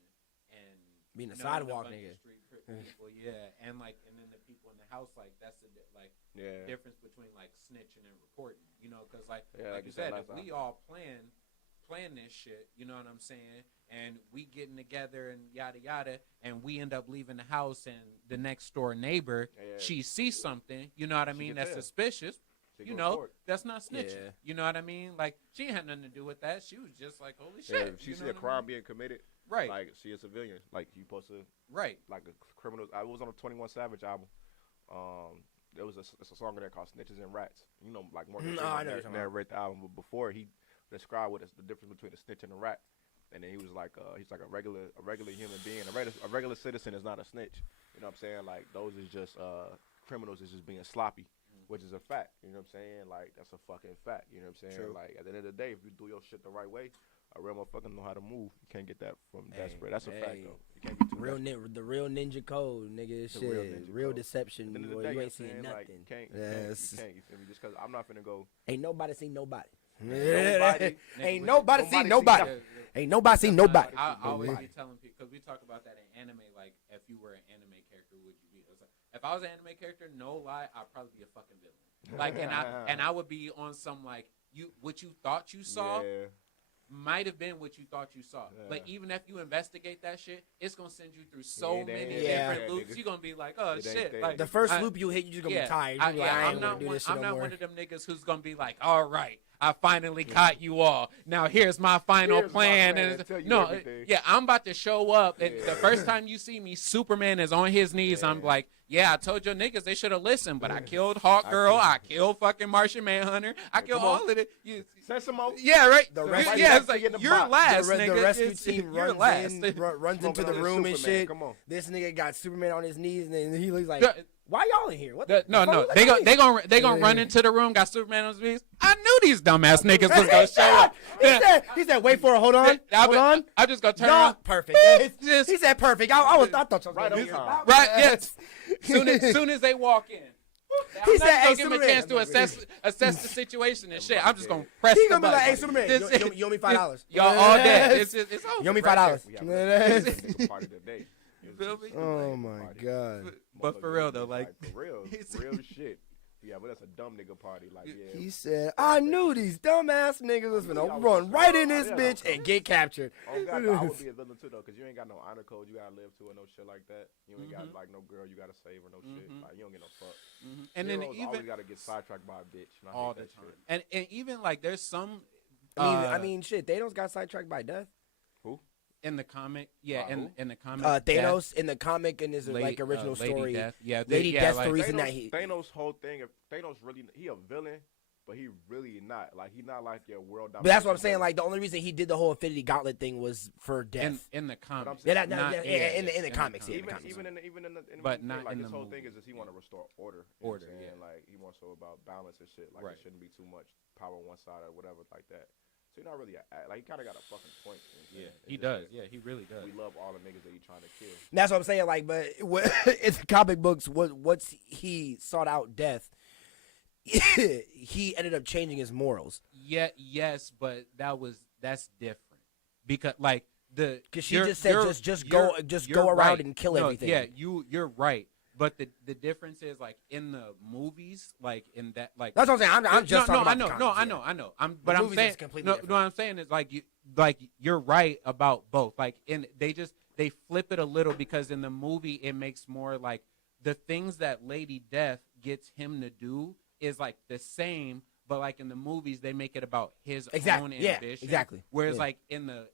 and Being a knowing sidewalk bunch nigga. of street people, yeah, and then the people in the house, like that's the Yeah. difference between like snitching and reporting, you know, because like Yeah, you said, last if time. we all plan this shit, you know what I'm saying, and we getting together and yada yada, and we end up leaving the house, and the next door neighbor she sees something, you know what I mean, that's suspicious. You know, that's not snitching. Yeah. You know what I mean? Like, she had nothing to do with that. She was just like, holy shit. Yeah, if she you know see a what I crime mean? being committed, Right. like she a civilian, like you supposed to, Right. like a criminal. I was on a 21 Savage album. There was a song in there called "Snitches and Rats." You know, like more. I know what you're talking narrate the album, but before he describe what is the difference between a snitch and a rat. And then he was like, he's like a regular human being. A regular citizen is not a snitch. You know what I'm saying? Like those is just criminals is just being sloppy, which is a fact. You know what I'm saying? Like that's a fucking fact. You know what I'm saying? True. Like at the end of the day, if you do your shit the right way, a real motherfucker know how to move. You can't get that from desperate. That's a fact though. You can't be too desperate. The real ninja code, nigga. Shit, real deception. At the end of Boy, the day, you know ain't what I'm seen saying? nothing. Like, you can't. You feel me? Just because I'm not finna go. Ain't nobody seen nobody. Nobody. Ain't nobody seen nobody. Ain't nobody seen nobody. I always be telling people, because we talk about that in anime, like if you were an anime character, would you be? Like, if I was an anime character, no lie, I'd probably be a fucking villain. Like, and I would be on some like what you thought you saw. Yeah. Might have been what you thought you saw, but even if you investigate that shit, it's gonna send you through so many different loops. You're gonna be like, oh shit! Like the first loop you hit, you just gonna be tired. I'm not one of them niggas who's gonna be like, all right, I finally caught you all. Now here's my final plan. I'm about to show up, and the first time you see me, Superman is on his knees. I'm like, yeah, I told your niggas they should have listened, but I killed Hawk Girl, I killed fucking Martian Manhunter, I killed all of it. Send some more. Yeah, right. It's like you're last, nigga. The rescue team runs into the room and shit. Come on. This nigga got Superman on his knees, and then he looks like, why y'all in here? What no. They gonna run into the room. Got Superman on his knees. I knew these dumbass niggas was gonna show up. He said, wait for it. Hold on. I'm just gonna turn around. Perfect. He said perfect. I thought y'all was right. Right. Yes. Soon as they walk in. He said, "Hey, give him a chance to assess the situation and shit. I'm just gonna press. He's the gonna be button. like, "Hey, Superman, you owe me $5. Y'all all dead. It's over. You owe me $5." Party today. Oh my god! But for real though, like for real shit. Yeah, but that's a dumb nigga party. Like, yeah. He said, "I knew these dumbass niggas was gonna run right in this bitch and get captured." Oh God, I would be a villain too though, cause you ain't got no honor code you gotta live to or no shit like that. You ain't got like no girl you gotta save or no shit. Like you don't get no fuck. And then even always gotta get sidetracked by a bitch. And all the time. And even like there's some. I mean, shit. Thanos got sidetracked by death. Who? In the comic, in the comic, Thanos in the comic in his like original story. Death. Lady Death's like, the reason Thanos, that Thanos' whole thing. If Thanos really, he a villain, but he really not. Like he not like your world. But that's what I'm saying. Like the only reason he did the whole Infinity Gauntlet thing was for death. In the comics, in the comics. Even in the but not like in his the whole movie. thing is he want to restore order. Like he wants to about balance and shit. Like it shouldn't be too much power on one side or whatever like that. So you're not really like he kind of got a fucking point. Yeah, he does. Yeah, he really does. We love all the niggas that he trying to kill. That's what I'm saying. Like, but in the comic books, once he sought out death, he ended up changing his morals. Yeah, yes, but that's different because like because she just said just go around right. and kill everything. Yeah, you're right. But the difference is like in the movies, like in that like that's what I'm saying. I'm just talking about the comics, I know. I'm saying completely different. What I'm saying is like you're right about both. Like they flip it a little because in the movie it makes more like the things that Lady Death gets him to do is like the same, but like in the movies they make it about his own ambition. Yeah, exactly. Whereas like in the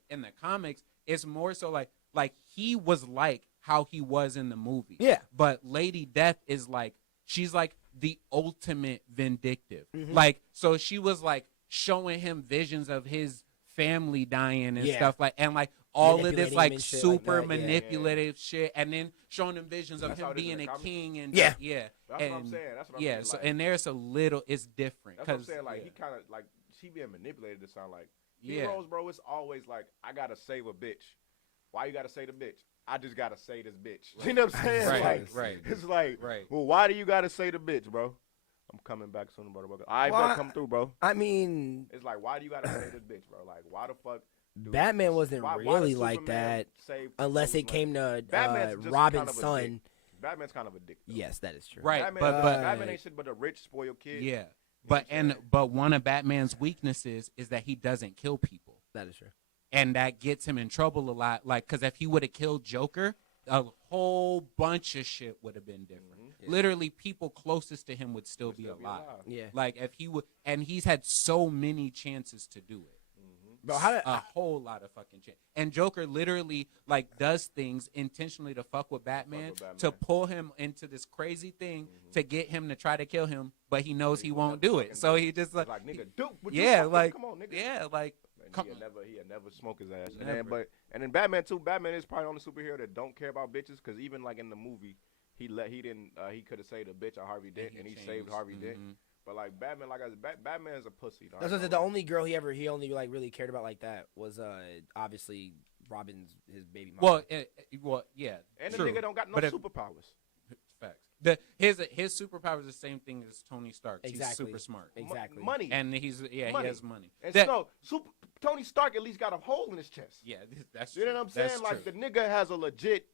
comics it's more so like he was like how he was in the movie. Yeah. But Lady Death is like she's like the ultimate vindictive. Like so she was like showing him visions of his family dying and stuff like and like all of this like super like manipulative shit and then showing him visions of him being a king and That's what I'm saying. That's what I'm saying. So and there's a little it's different. That's what I'm saying. Like he kind of like she being manipulated to sound like heroes, bro. It's always like I gotta save a bitch. Why you gotta save the bitch? I just gotta say this bitch. You know what I'm saying? Right. It's like, well, why do you gotta say the bitch, bro? I'm coming back soon, brother. I better come through, bro. I mean, it's like, why do you gotta say this bitch, bro? Like, why the fuck? Batman wasn't really like that unless it came to Robin's son. Batman's kind of a dick. Yes, that is true. Right, but Batman ain't shit but a rich, spoiled kid. Yeah, but one of Batman's weaknesses is that he doesn't kill people. That is true. And that gets him in trouble a lot. Like, because if he would have killed Joker, a whole bunch of shit would have been different. Yeah. Literally, people closest to him would still be alive. Yeah. Like, if he would, and he's had so many chances to do it. Bro, how did, a whole lot of fucking shit. And Joker literally like does things intentionally to fuck with Batman, to pull him into this crazy thing to get him to try to kill him, but he knows he won't do it. So he just like nigga, dude, like come on, nigga. yeah, like He'll never smoke his ass. And then Batman too. Batman is probably the only superhero that don't care about bitches, because even like in the movie, he could have saved a bitch on Harvey Dent, and he saved Harvey Dent. But like Batman, like I said, Batman's a pussy. That's what the only girl he only like really cared about like that was obviously Robin's his baby mama. Well, yeah. And true. the nigga don't got no superpowers. Facts. His superpower is the same thing as Tony Stark. Exactly. He's super smart. Exactly. Money. And he has money. And Tony Stark at least got a hole in his chest. Yeah, that's true. You know what I'm saying? That's like true. the nigga has a legit.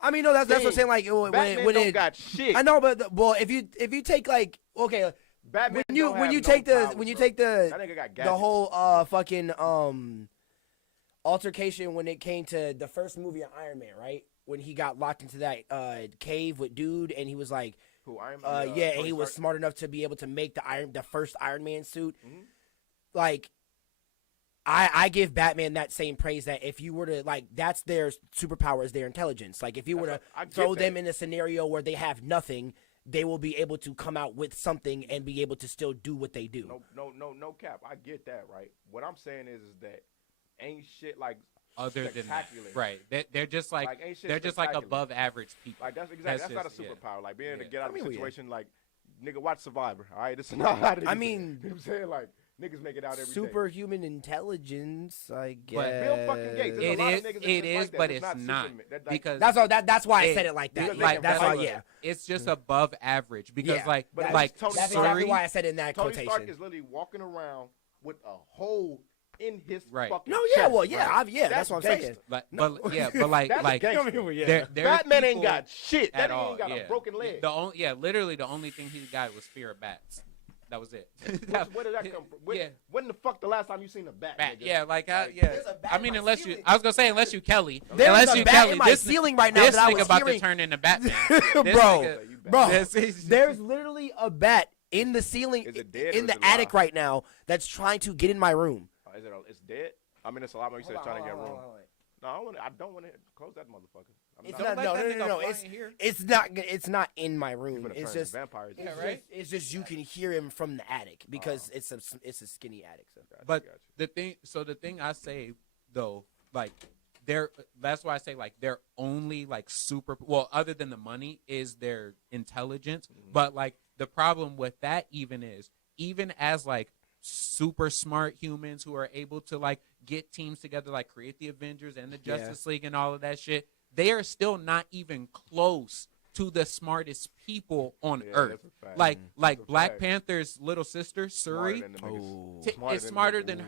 I mean, no, that's what I'm saying. Like Batman when don't it got shit. I know, but if you take like okay. Batman when you take the whole fucking altercation when it came to the first movie of Iron Man, right? When he got locked into that cave with dude, and he was like, Iron Man? and he was smart enough to be able to make the first Iron Man suit. Mm-hmm. Like, I give Batman that same praise that if you were to like, that's their superpower is their intelligence. Like, if you were to throw them in a scenario where they have nothing, they will be able to come out with something and be able to still do what they do. No cap. I get that, right? What I'm saying is that ain't shit like other than that, spectacular. right? They're just like they're just like above average people. Like that's exactly that's not a superpower. Like being able to get out of a situation yeah. like nigga watch Survivor. All right, this is not how I mean, you know what I'm saying, like niggas make it out every day. Superhuman intelligence, I guess. But Bill fucking Gates. It is, but it's not because that's why I said it like that. Like that's why, yeah. It's just above average because Yeah. like that's exactly why I said it in that Tony quotation. Stark is literally walking around with a hole in his Right. fucking No, yeah, chest. well, yeah, Right. that's what I'm saying. But That's like gangster. there Batman are ain't got shit. at That all. ain't got a broken leg. Literally the only thing he got was fear of bats. That was it. Where did that come from? When the fuck the last time you seen a bat? Bat. Nigga? Yeah, like There's a bat I in mean, my unless ceiling. you, I was gonna say unless you Kelly, There's unless a you bat Kelly, in my this ceiling right now this that I nigga was about hearing. to turn into Batman, Bro, This- there's literally a bat in the ceiling Is it dead in or the is it attic alive? right now that's trying to get in my room. Is it? It's dead. I mean, it's a lot more. You said it's trying to get room. No, I don't want to close that motherfucker. It's Don't not, let no, that no, nigga no, fly it's in here. it's not in my room. Finna It's turn just vampires. Yeah, right. it's just you can hear him from the attic because it's a skinny attic. So. But the thing I say though, like that's why I say like they're only like super well other than the money is their intelligence. But like the problem with that even as like super smart humans who are able to like get teams together, like create the Avengers and the Justice League and all of that shit, they are still not even close to the smartest people on Earth. Like Black Panther's little sister Shuri is smarter than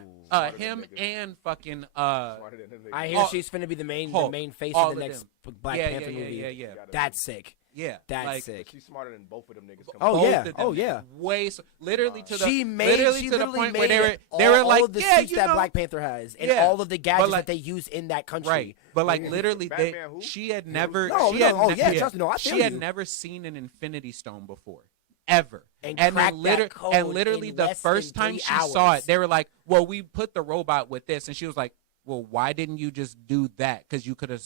him and fucking I hear she's finna be the main face of the next Black Panther movie. Yeah. That's sick. Yeah, that's like, sick. She's smarter than both of them niggas. Oh yeah. Way literally to the she literally to the literally point made where they all were like of the yeah, suits you that know, Black Panther has and Yeah. all of the gadgets like- that they use in that country. right. But like literally, Batman who? she had never. No, she no, had oh, ne- yeah, trust me, no, I feel she had you. never seen an Infinity Stone before, ever. And then cracked that code and literally in the less first than time 3 she hours. saw it, they were like, "Well, we put the robot with this," and she was like, "Well, why didn't you just do that? Because you could have."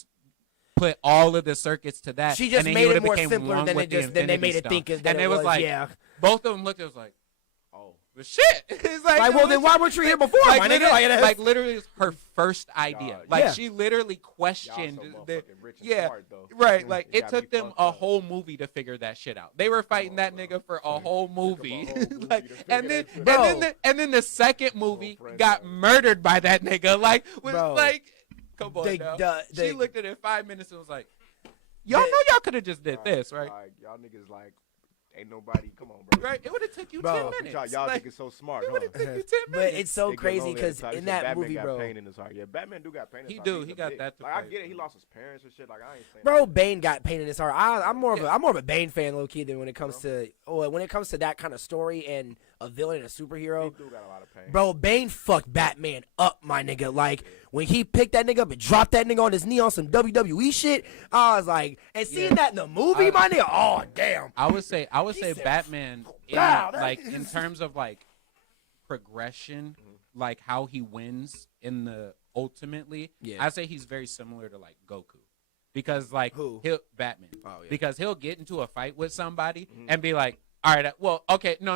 Put all of the circuits to that. She just and then made he it more became simpler one than with it just then they made it Stone. think that and it was like yeah. both of them looked. It was like, Oh, well, shit. It's like, Like, well, then why weren't you here before, like, my nigga? literally, Like, literally, it was her first idea. Dog, Like yeah. she literally y'all questioned. so the, motherfucking rich and yeah, smart, though. right. Like You it gotta took be them fucked a up. whole movie to figure that shit out. They were fighting that nigga for a whole movie. whole movie Like, to figure and then that shit and then the second movie friend got zone. murdered by that nigga. Like was Bro. like, come on The- now. the- She the- looked at it in 5 minutes and was like, y'all know y'all could have just did this, right? Like, y'all niggas like ain't nobody. Come on, bro. Right? It would have took you Bro. 10 minutes. Y'all Like, niggas so smart. it would have Huh? took you 10 But minutes. it's so Nigga crazy lonely at because the time. in He said that Batman movie, got bro. pain in his heart. Yeah, Batman do got pain in his He heart. do. He's He a got bitch. that to Like I fight. get it. He lost his parents and shit. Like I ain't saying. Bro, that. Bane got pain in his heart. I'm more of a Bane fan, low key, than when it comes to that kind of story and a villain and a superhero. He do got a lot of pain. Bro, Bane fucked Batman up, my nigga. Like when he picked that nigga up and dropped that nigga on his knee on some WWE shit, I was like, and seeing that in the movie, my nigga, oh damn. I would say said, Batman, "Wow, in, that like is-" in terms of like progression, like how he wins in the ultimately, Yeah. I say he's very similar to like Goku. Because like Who? he'll Batman. Oh, yeah. Because he'll get into a fight with somebody and be like, all right, well, okay, no.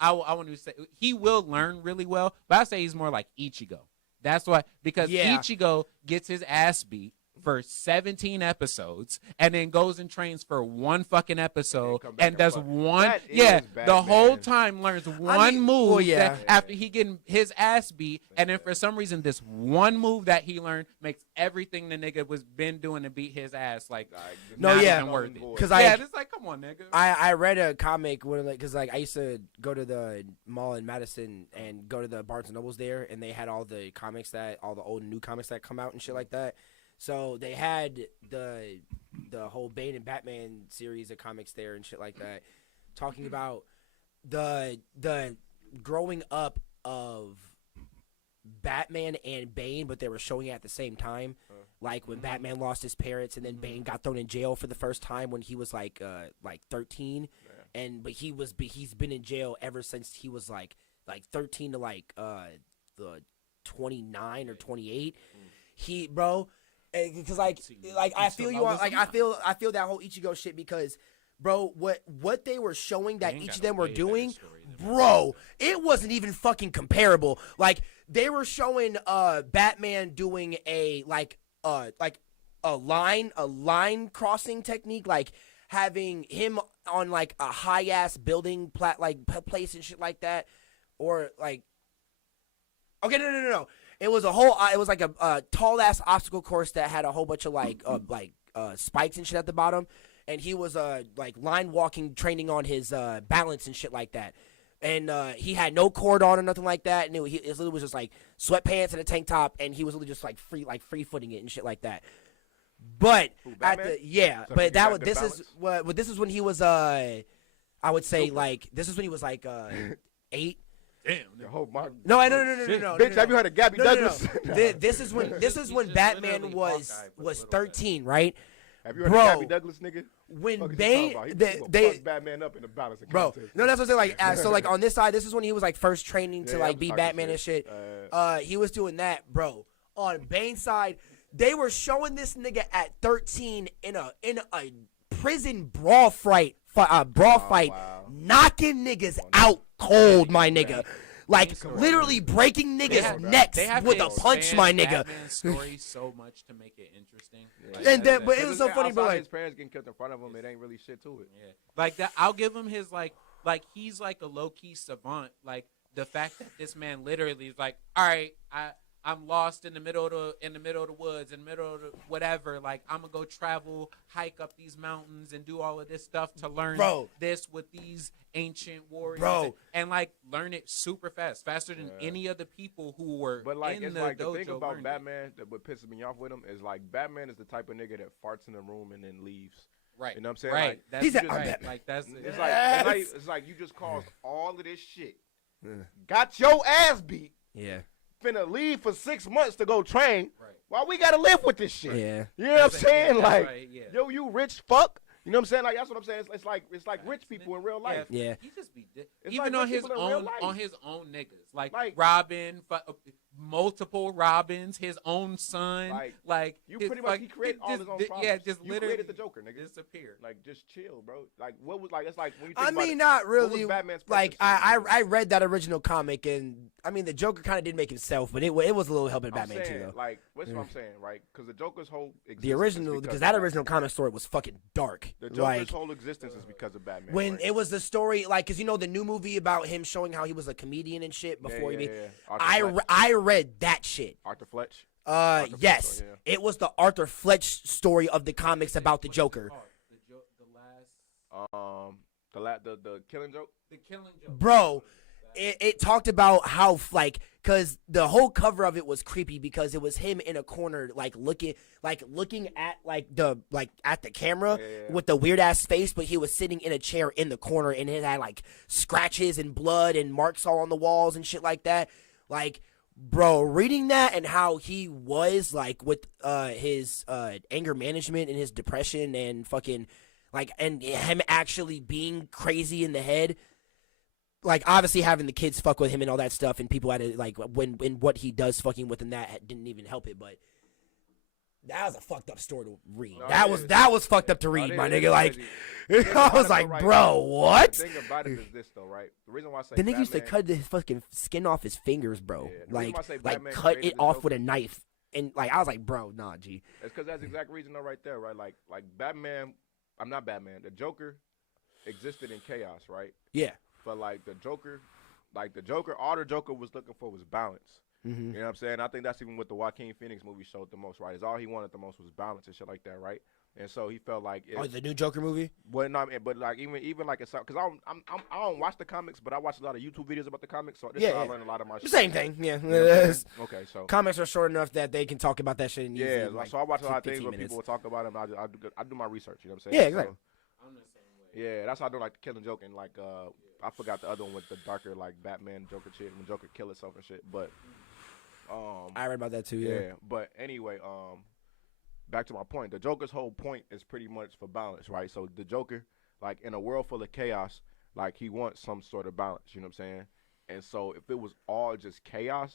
I want to say he will learn really well, but I say he's more like Ichigo. That's why, because Ichigo gets his ass beat for 17 episodes and then goes and trains for one fucking episode and does one, the whole time learns one move that after he getting his ass beat, and then for some reason this one move that he learned makes everything the nigga was been doing to beat his ass like not even worth it. Because it's like, come on, nigga. I read a comic where like, because like I used to go to the mall in Madison and go to the Barnes and Nobles there, and they had all the comics all the old and new comics that come out and shit like that. So they had the whole Bane and Batman series of comics there and shit like that, talking about the growing up of Batman and Bane, but they were showing it at the same time. Like when Batman lost his parents, and then Bane got thrown in jail for the first time when he was like 13, but he's been in jail ever since he was like 13 to the 29 or 28. Because I feel you on I feel that whole Ichigo shit, because bro, what they were showing that each of them were doing, bro, it wasn't even fucking comparable. Like they were showing Batman doing a line crossing technique, like having him on like a high ass building place and shit like that, or like no. It was like a tall ass obstacle course that had a whole bunch of spikes and shit at the bottom, and he was like line walking, training on his balance and shit like that. And he had no cord on or nothing like that, and it literally was just like sweatpants and a tank top, and he was literally just like free footing it and shit like that. But this is when he was I would say like this is when he was like 8. Damn, the whole mark. No. Bitch, have you heard of Gabby Douglas? This is when Batman was 13, right? Have you heard of Gabby Douglas, nigga? When Bane, they Batman up in the balance. Bro, no, that's what I'm saying. Like, so like on this side, this is when he was like first training to like be Batman and shit. He was doing that, bro. On Bane's side, they were showing this nigga at 13 in a prison brawl fight, knocking niggas out cold, my nigga. Like literally breaking niggas' necks with a punch, my nigga. Batman's story so much to make it interesting. But it was so funny, bro. Like his parents getting killed in front of him, it ain't really shit to it. Yeah, like that. I'll give him his like he's like a low key savant. Like the fact that this man literally is like, all right, I'm lost in the middle of the woods, in the middle of the whatever. Like I'm gonna go travel, hike up these mountains, and do all of this stuff to learn this with these ancient warriors, and like learn it super fast, faster than any of the people who were. But like, in it's the like dojo the thing about Batman it. that what pisses me off with him is like Batman is the type of nigga that farts in the room and then leaves. Right. You know what I'm saying? Right. Like, that's he's just, right. Like that's it's like you just caused all of this shit. Got your ass beat. Yeah. Finna leave for 6 months to go train. Right. Why we gotta live with this shit? Yeah. You know what I'm saying? Like, yo, you rich fuck. You know what I'm saying? Like that's what I'm saying. It's like rich people in real life. Yeah. He just be like even on his own niggas, like Robin, multiple Robins, his own son. Like you pretty much he created all his own problems. Yeah, just you literally created the Joker, nigga. Disappear. Like just chill, bro. Like what was like? It's like when you think I mean, about not really. Batman's like I read that original comic, and I mean the Joker kind of did make himself, but it was a little helping Batman too, though. Like what's what I'm saying, right? Because the Joker's whole the original, because that original comic story was fucking dark. The Joker's whole existence is because of Batman. When it was the story, like, because you know the new movie about him showing how he was a comedian and shit before I read that shit. Arthur Fletch. Yes, it was the Arthur Fletch story of the comics about the Joker. The Killing Joke. The Killing Joke, bro. It talked about how like, cause the whole cover of it was creepy because it was him in a corner like looking at at the camera with the weird ass face, but he was sitting in a chair in the corner and it had like scratches and blood and marks all on the walls and shit like that. Like, bro, reading that and how he was like with his anger management and his depression and fucking like, and him actually being crazy in the head. like obviously having the kids fuck with him and all that stuff, and people had to like when what he does fucking with and that didn't even help it, but. That was a fucked up story to read. No, that was fucked up to read, my nigga. Like, I was like, right, bro, what? The thing about it is this, though, right? The reason why I say The nigga used to cut his fucking skin off his fingers, bro. The reason why I say Like Batman cut created it the off Joker- with a knife, and like I was like, bro, nah, G. It's because that's the exact reason, though, right there, right? Like Batman. I'm not Batman. The Joker existed in chaos, right? Yeah. But like the Joker, all the Joker was looking for was balance. Mm-hmm. You know what I'm saying? I think that's even what the Joaquin Phoenix movie showed the most, right? Is all he wanted the most was balance and shit like that, right? And so he felt like The new Joker movie. Well, no, but like even like it's because I don't watch the comics, but I watch a lot of YouTube videos about the comics, so this is how I learn a lot of my shit. Same thing, yeah. You know what I'm saying? Okay, so Comics are short enough that they can talk about that shit in yeah, like, so I watch a lot of things 15 where minutes. people will talk about them. I do my research. You know what I'm Yeah, saying? exactly. I'm the same way. Yeah, that's how I do like the Killing Joke and like I forgot the other one with the darker like Batman Joker shit when Joker kill himself and shit. But I read about that too. Yeah. But anyway, back to my point. The Joker's whole point is pretty much for balance, right? So the Joker, like in a world full of chaos, like he wants some sort of balance. You know what I'm saying? And so if it was all just chaos,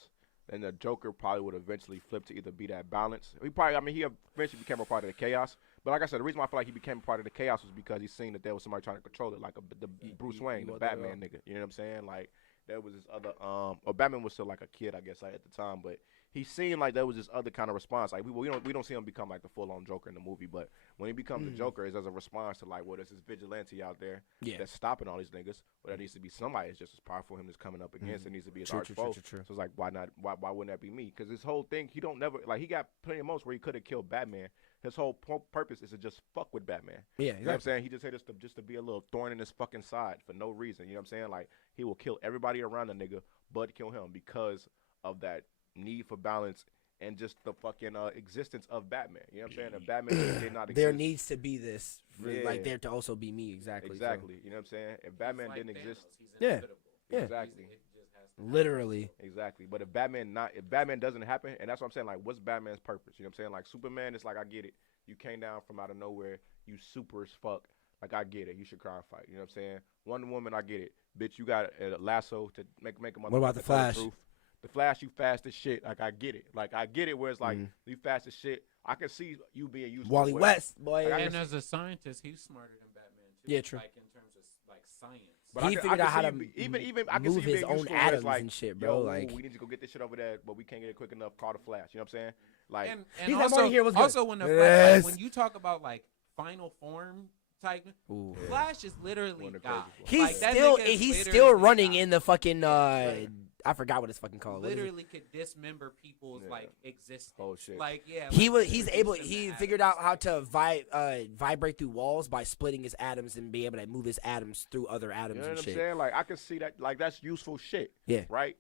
then the Joker probably would eventually flip to either be that balance. He eventually became a part of the chaos. But like I said, the reason why I feel like he became a part of the chaos was because he seen that there was somebody trying to control it, like the Bruce Wayne, the Batman nigga. You know what I'm saying? Like there was this other, or Batman was still like a kid, I guess, like, at the time. But he seemed like there was this other kind of response. Like we don't see him become like the full on Joker in the movie, but when he becomes the Joker, it's as a response to like, well, there's this vigilante out there that's stopping all these niggas. But there needs to be somebody that's just as powerful as him that's coming up against. It needs to be his arch foe. So it's like, why not? Why wouldn't that be me? Because this whole thing, he got plenty of moments where he could have killed Batman. His whole purpose is to just fuck with Batman. Yeah, You know what I'm saying? He just said this just to be a little thorn in his fucking side for no reason. You know what I'm saying? Like, he will kill everybody around the nigga, but kill him because of that need for balance and just the fucking existence of Batman. You know what I'm saying? If Batman did not exist. There needs to be this, like there to also be me. Exactly. Exactly. You know what I'm saying? If Batman didn't exist. Yeah. Exactly. Literally. Exactly. But if Batman doesn't happen, and that's what I'm saying, like, what's Batman's purpose? You know what I'm saying? Like, Superman, it's like, I get it. You came down from out of nowhere. You super as fuck. Like, I get it. You should cry and fight. You know what I'm saying? Wonder Woman, I get it. Bitch, you got a lasso to make a motherfucker. What about the Flash? The Flash, you fast as shit. Like, I get it. Like, I get it where it's like, you fast as shit. I can see you being used Wally to West, boy. Like, And as a scientist, he's smarter than Batman too. Yeah, true. Like in terms of like science. But he figured out how to I can move see his own atoms like, and shit, bro. Yo, like, we need to go get this shit over there, but we can't get it quick enough. Call the Flash. You know what I'm saying? Like, And He's like, also, "Money here was good." also when the Yes. Flash, when you talk about like final form type, ooh. Flash is literally One of the God. craziest ones. He's Like, that still nigga is he's still literally running God. in the fucking I forgot what it's fucking called. What is it? Literally could dismember people's like existence. Oh, shit. Like He's reduce able. them to He atoms. figured out how to vibrate through walls by splitting his atoms and be able to move his atoms through other atoms you know and what I'm shit. saying? Like, I can see that. Like, that's useful shit. Yeah. Right?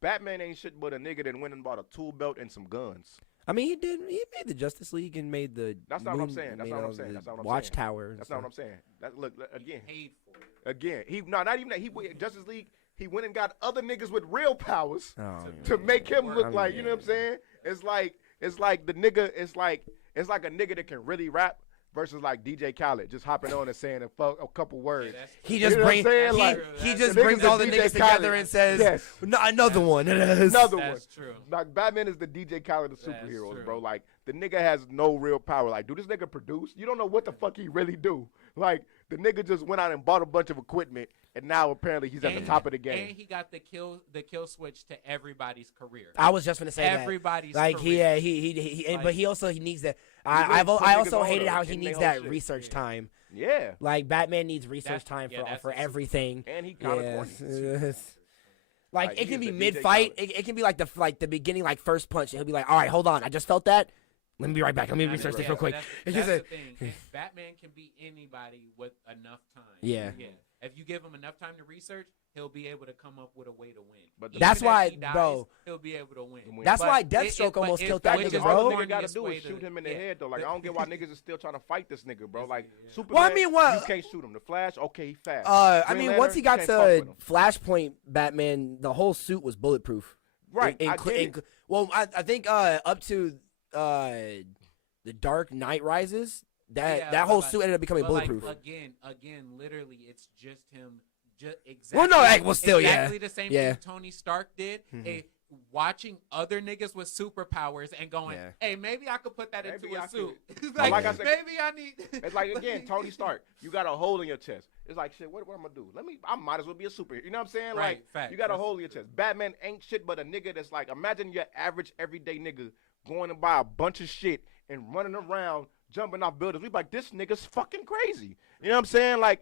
Batman ain't shit but a nigga that went and bought a tool belt and some guns. I mean, he did. He made the Justice League and made the. That's not what I'm moon- saying. That's made not what I'm all saying. the That's not what I'm Watchtower. saying. That's not what I'm saying. Look again. Paid for it. Again, not even that. Justice League. He went and got other niggas with real powers Oh, to make him look I mean, like. You know what I'm saying? It's like the nigga. It's like a nigga that can really rap versus like DJ Khaled just hopping on and saying a couple words. He just You know what I'm brings. saying? He, Like, he the just niggas brings that all the DJ niggas together Khaled- and says, Yes. "No, another one." Another one. That's true. Like Batman is the DJ Khaled of That's superheroes, true. bro. Like the nigga has no real power. Like, do this nigga produce? You don't know what the fuck he really do. Like the nigga just went out and bought a bunch of equipment, and now apparently he's at the top of the game. And he got the kill switch to everybody's career. I was just gonna say Everybody's that. Like career. he but he also needs that. really I put also niggas on hated though, how he in they needs whole that shit. research time. Yeah, Like Batman needs research That's- time yeah, that's for a super- everything. and he kind of Yes, corny. yes. Like Like, it he can is be the mid DJ fight. Khaled. It can be like the beginning, like first punch, and he'll be like, "All right, hold on, I just felt that. Let me be right back. Let me research this real quick." It's That's just the thing. Batman can be anybody with enough time. Yeah. If you give him enough time to research, he'll be able to come up with a way to win. But Even That's if why, he dies, bro, he'll be able to win. That's But why it- Deathstroke but almost it- killed that which nigga, is bro. All the the nigga gotta corniest do way is to- shoot him in the yeah. head though. Like I don't get why niggas is still trying to fight this nigga, bro. Like Yeah. Superman, Well, I mean, what- you can't shoot him. The Flash, okay, he fast. I Green mean, Lantern, once he got you can't fuck to with him. Flashpoint, Batman, the whole suit was bulletproof. Right, I Inclu- get it. inclu- well, I think up to the Dark Knight Rises, that Yeah, that whole but suit ended up becoming But, like, bulletproof. again, literally, it's just him Well, still, exactly the same yeah. thing Tony Stark did. Watching other niggas with superpowers and going, hey, maybe I could put that into a suit. like I said, maybe I need. It's like, again, Tony Stark. You got a hole in your chest. It's like, shit, what am I gonna do? I might as well be a superhero. You know what I'm saying? Right, like, fact. You got a hole in your chest. Batman ain't shit but a nigga that's like, imagine your average everyday nigga going to buy a bunch of shit and running around, jumping off buildings. We like, this nigga's fucking crazy. You know what I'm saying? Like,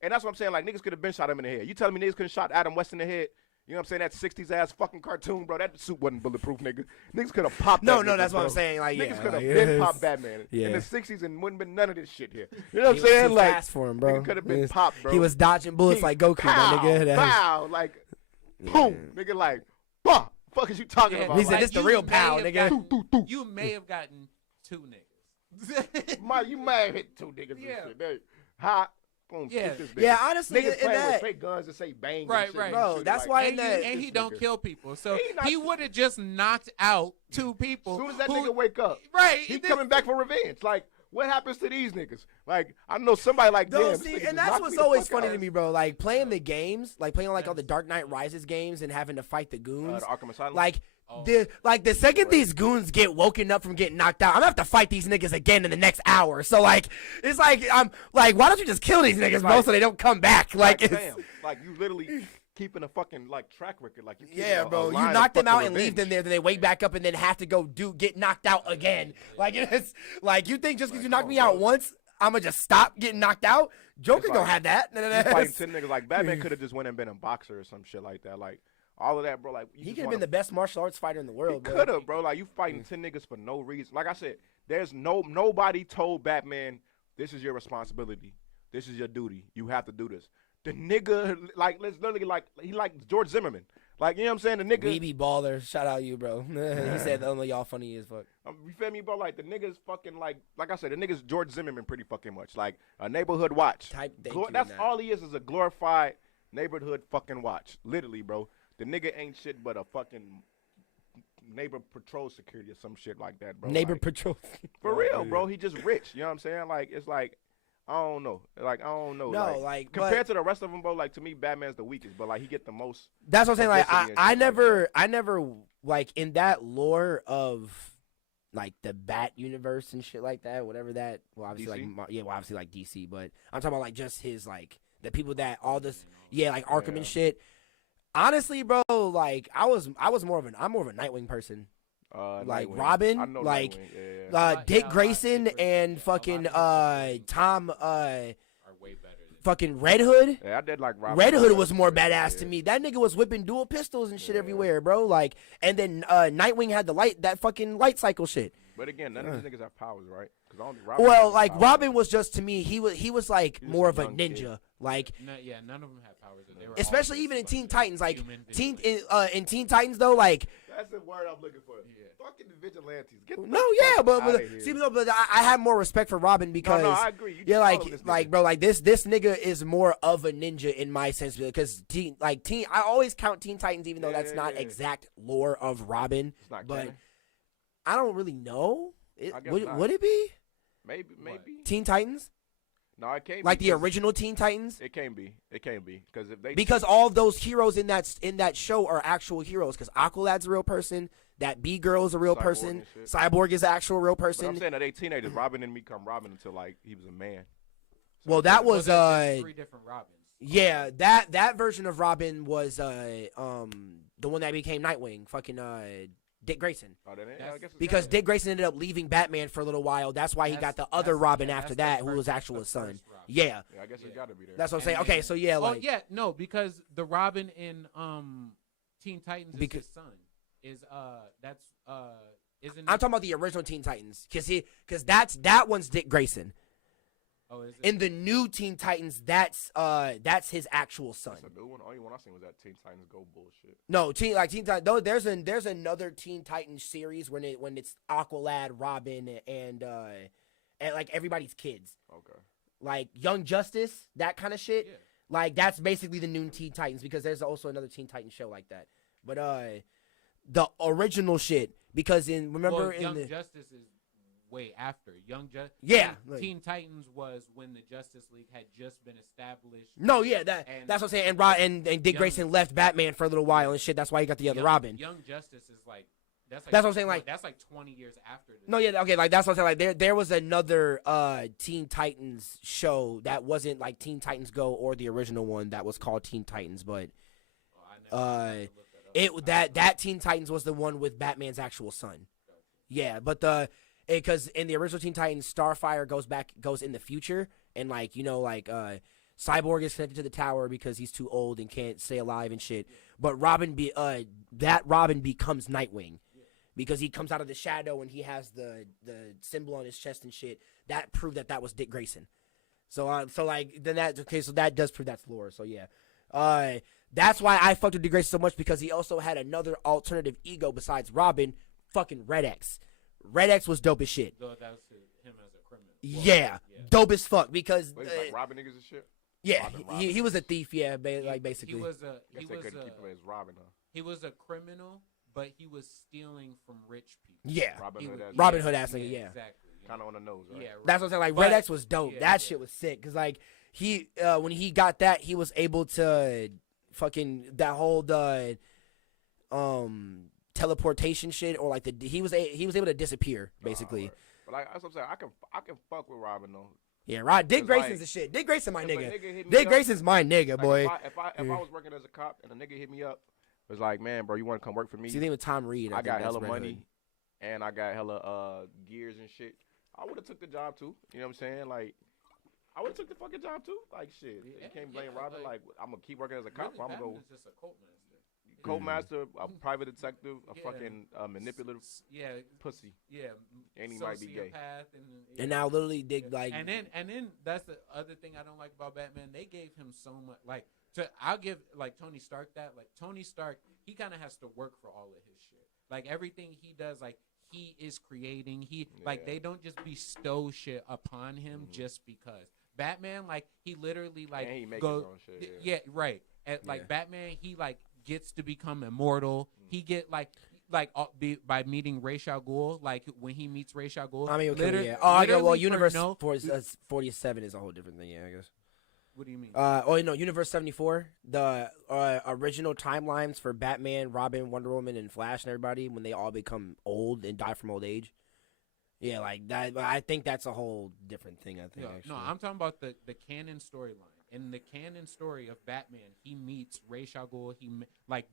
and that's what I'm saying. Like, niggas could have been shot him in the head. You telling me niggas could have shot Adam West in the head? You know what I'm saying? That 60s ass fucking cartoon, bro. That suit wasn't bulletproof, nigga. Niggas could have popped that. No, that's what I'm saying. Like, niggas could have like, been popped Batman in the 60s and wouldn't been none of this shit here. You know what I'm saying? Too Like, fast for him, bro. Nigga could have been popped, bro. He was dodging bullets like Goku, pow, my nigga. Pow, like, boom, nigga, like, bah. Fuck is you talking about? He said, like, this the real pow, nigga. You may have gotten 2 niggas. You may have hit 2 niggas and shit. They hot. Boom, yeah, honestly, niggas playing that, with fake guns that say bang. Right, and shit, right. Bro, shit, that's like, why and he don't kill people. So he would have just knocked out 2 people. As soon as that nigga wake up, right, he coming back for revenge. Like, what happens to these niggas? Like, I know somebody like them. And that's what's always funny to me, bro. Like, playing the games, like playing like all the Dark Knight Rises games and having to fight the goons. The Arkham Asylum. Like, the second these goons get woken up from getting knocked out, I'm gonna have to fight these niggas again in the next hour. So, like, it's like, I'm like, why don't you just kill these niggas, bro, so they don't come back? Like, it's, damn. Like, you literally keeping a fucking, like, track record. Like, you bro, you knock them out and leave them there, then they wake back up and then have to go get knocked out again. Like, it's like, you think just because you knocked me out once, I'm gonna just stop getting knocked out? Joker don't have that. You fighting 10 niggas. Like, Batman could have just went and been a boxer or some shit like that. Like, all of that, bro. Like, he could have been the best martial arts fighter in the world, bro. Could have, bro. Like, you fighting 10 niggas for no reason. Like I said, there's nobody told Batman, this is your responsibility. This is your duty. You have to do this. The nigga, like, let's literally, like, he like George Zimmerman. Like, you know what I'm saying? The nigga. Weeby baller. Shout out you, bro. He said, only y'all funny as fuck. You feel me, bro? Like, the nigga's fucking, like I said, the nigga's George Zimmerman pretty fucking much. Like, a neighborhood watch. That's all he is a glorified neighborhood fucking watch. Literally, bro. The nigga ain't shit but a fucking neighbor patrol security or some shit like that, bro. Neighbor like, patrol. For real, bro. He just rich. You know what I'm saying? Like, it's like, I don't know. Like, I don't know. No, like compared to the rest of them, bro, like, to me, Batman's the weakest, but, like, he get the most. That's what I'm saying. Like, I never, like, in that lore of, like, the Bat universe and shit like that, whatever that, well, obviously, DC? obviously, like, DC, but I'm talking about, like, just his, like, the people that all this, like, Arkham and shit. Honestly, bro, like, I'm more of a Nightwing person. Like Nightwing. Robin, like Dick Grayson and fucking Tom are way better than fucking Red Hood. Yeah, I did like Robin. Red Hood was more badass to me. That nigga was whipping dual pistols and shit everywhere, bro. Like, and then Nightwing had that fucking light cycle shit. But again, none of these niggas have powers, right? Robin was just, to me, he was like more of a ninja. Kid. like none of them had powers. They were especially all even in just Teen like Titans, like human in Teen Titans though, like that's the word I'm looking for. Yeah. Fucking the vigilantes. Get the no, fuck yeah, but outta here. see, no, but I have more respect for Robin because no, I agree. You yeah, call him this like nigga. bro, like this nigga is more of a ninja in my sense because I always count Teen Titans even though that's not exact lore of Robin, It's not but canon. I don't really know. I guess not. Would it be Maybe. Teen Titans? No, it can't. Like be the original Teen Titans? It can't be. It can't be Because all of those heroes in that show are actual heroes. Because Aqualad's a real person. That B-Girl is a real Cyborg person. and shit. Cyborg is an actual real But person. I'm saying that they teenagers. Robin didn't become Robin until like he was a man. Well, that was there's 3 different Robins. yeah, that version of Robin was the one that became Nightwing. Fucking Dick Grayson. Oh, that ain't, I guess it's Because canon. Dick Grayson ended up leaving Batman for a little while. That's why he got the other Robin after that, who was actual his son. Yeah. I guess it's got to be there. That's what I'm saying. Okay, so yeah, like because the Robin in Teen Titans is his son. Isn't I'm talking about the original Teen Titans because that one's Dick Grayson. Oh, is it? In the new Teen Titans, that's his actual son. That's a new one. Only one I seen was that Teen Titans Go bullshit. No, Teen Titans. Though there's another Teen Titans series when it's Aqualad, Robin, and like everybody's kids. Okay. Like Young Justice, that kind of shit. Yeah. Like that's basically the new Teen Titans because there's also another Teen Titans show like that. But the original shit because Young in the Justice is way after. Yeah, Teen Titans was when the Justice League had just been established. No, yeah, that's what I'm saying. And Dick Grayson left Batman for a little while and shit. That's why he got the other Robin. Young Justice is like that's what I'm saying. Like that's like 20 years after this. No, yeah, okay, like that's what I'm saying. Like there was another Teen Titans show that wasn't like Teen Titans Go or the original one that was called Teen Titans, but that Teen Titans was the one with Batman's actual son. Yeah, but because in the original Teen Titans, Starfire goes in the future, and like Cyborg is connected to the tower because he's too old and can't stay alive and shit. But Robin becomes Nightwing because he comes out of the shadow and he has the symbol on his chest and shit. That proved that was Dick Grayson. So that does prove that's lore. So yeah, that's why I fucked with Dick Grayson so much, because he also had another alternative ego besides Robin, fucking Red X. Red X was dope as shit. So that was him as a criminal. Yeah, dope as fuck because like robbing niggas and shit. Yeah, he was a thief. Yeah, basically. He was a keep him as Robin, huh? He was a criminal, but he was stealing from rich people. Yeah, Robin Hood ass nigga. Yeah, exactly. Kind of on the nose, right? Yeah, right. That's what I'm saying. Like Red X was dope. That shit was sick because like he when he got that, he was able to fucking that whole teleportation shit, or like he was able to disappear basically. Right. But like that's what I'm saying. I can fuck with Robin though. Yeah, right. Dick Grayson's the shit. Dick Grayson my nigga. Dick Grayson's my nigga, boy. If I was working as a cop and a nigga hit me up, it was like, man, bro, you want to come work for me? See, with Tom Reed, I got hella money, and I got hella gears and shit. I would have took the job too. You know what I'm saying? Like, I would have took the fucking job too. Like, shit. You can't blame Robin. Like, I'm gonna keep working as a cop. Really, I'm gonna go. just a cult master. Code master, a private detective, a fucking manipulative pussy. Yeah, and he might be gay. And now literally Dick like. And then that's the other thing I don't like about Batman. They gave him so much. Like I'll give like Tony Stark that. Like Tony Stark, he kind of has to work for all of his shit. Like everything he does, like he is creating. Like they don't just bestow shit upon him just because. Batman, like he literally like and he makes goes. His own shit, yeah, right. And like Batman, he like gets to become immortal. He get by meeting Ra's al Ghul. Like when he meets Ra's al Ghul. I mean, okay, yeah. Oh, okay, well, Universe 47 is a whole different thing. Yeah, I guess. What do you mean? Universe 74, the original timelines for Batman, Robin, Wonder Woman, and Flash, and everybody when they all become old and die from old age. Yeah, like that. I think that's a whole different thing. I think. No, I'm talking about the canon storyline. In the canon story of Batman, he meets Ra's al Ghul. He